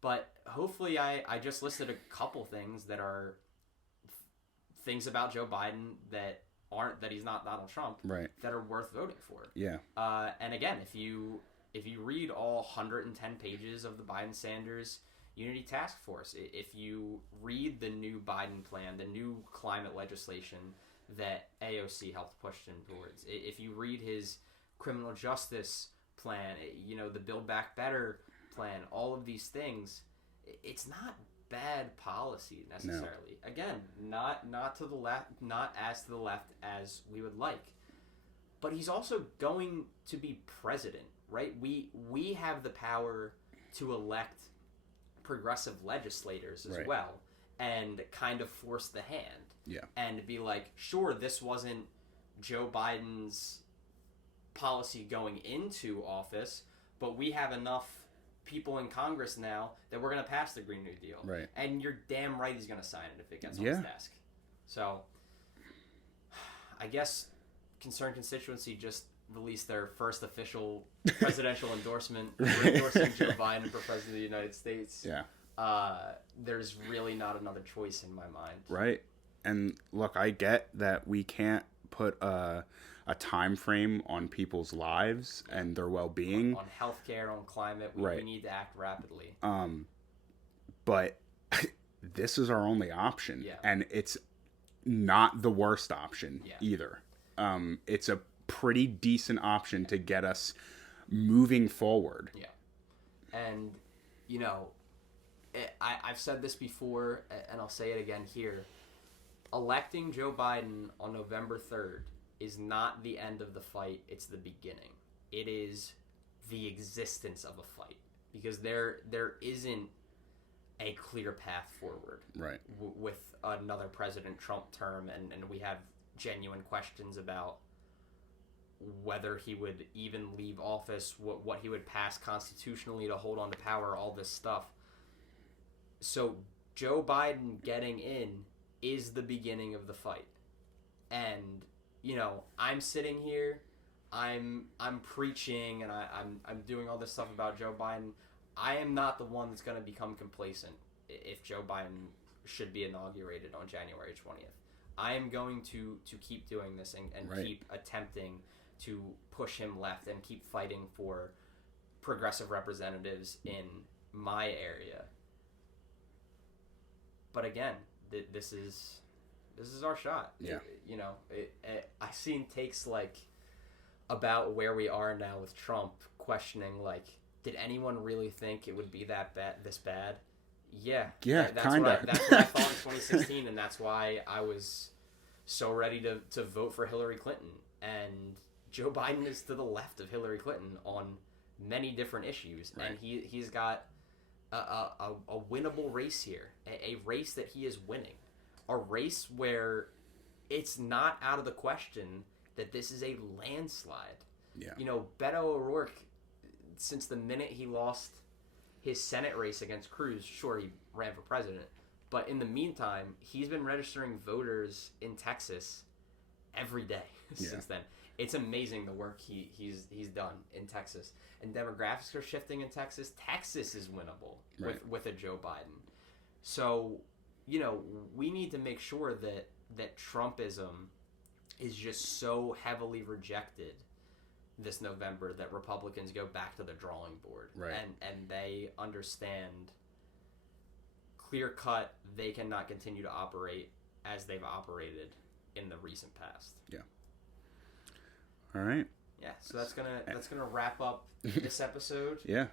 But hopefully I just listed a couple things that are things about Joe Biden that he's not Donald Trump, right, that are worth voting for. Yeah. And again, if you read all 110 pages of the Biden-Sanders Unity Task Force, if you read the new Biden plan, the new climate legislation that AOC helped push him towards, if you read his criminal justice plan, the Build Back Better plan, all of these things, it's not bad policy necessarily. No. Again, not to the left, not as to the left as we would like. But he's also going to be president, right? We have the power to elect progressive legislators as well and kind of force the hand. Yeah. And be like, sure, this wasn't Joe Biden's policy going into office, but we have enough people in Congress now that we're going to pass the Green New Deal. Right. And you're damn right he's going to sign it if it gets on his desk. So, I guess Concerned Constituency just released their first official presidential endorsement for endorsing Joe Biden for President of the United States. Yeah. There's really not another choice in my mind. Right. And look, I get that we can't put a time frame on people's lives and their well-being. On healthcare, on climate, we need to act rapidly. But this is our only option. Yeah. And it's not the worst option either. It's a pretty decent option to get us moving forward. Yeah. And, I've said this before, and I'll say it again here. Electing Joe Biden on November 3rd is not the end of the fight, it's the beginning. It is the existence of a fight. Because there isn't a clear path forward. Right. With another President Trump term, and we have genuine questions about whether he would even leave office, what he would pass constitutionally to hold on to power, all this stuff. So Joe Biden getting in is the beginning of the fight. And, I'm sitting here, I'm preaching, and I'm doing all this stuff about Joe Biden. I am not the one that's going to become complacent if Joe Biden should be inaugurated on January 20th. I am going to keep doing this and keep attempting to push him left and keep fighting for progressive representatives in my area. But again, this is our shot. Yeah. I've seen takes about where we are now with Trump, questioning did anyone really think it would be this bad? Yeah. Yeah, that's kind of. That's what I thought in 2016, and that's why I was so ready to vote for Hillary Clinton. And Joe Biden is to the left of Hillary Clinton on many different issues, and he's got a winnable race here, a race that he is winning, a race where it's not out of the question that this is a landslide. Yeah. Beto O'Rourke, since the minute he lost his Senate race against Cruz, sure, he ran for president, but in the meantime, he's been registering voters in Texas every day since then. It's amazing the work he's done in Texas. And demographics are shifting in Texas. Texas is winnable with a Joe Biden. So, we need to make sure that Trumpism is just so heavily rejected this November that Republicans go back to the drawing board. Right. And they understand clear cut they cannot continue to operate as they've operated in the recent past. Yeah. All right. Yeah, so that's gonna wrap up this episode. Yeah.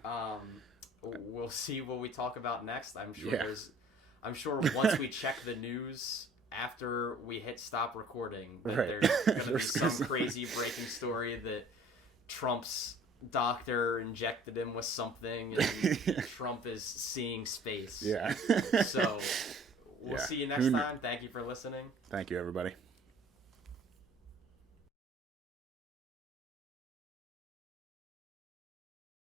We'll see what we talk about next. I'm sure once we check the news after we hit stop recording, that there's gonna be some crazy breaking story that Trump's doctor injected him with something and Trump is seeing space. Yeah. So we'll see you next time. Thank you for listening. Thank you, everybody.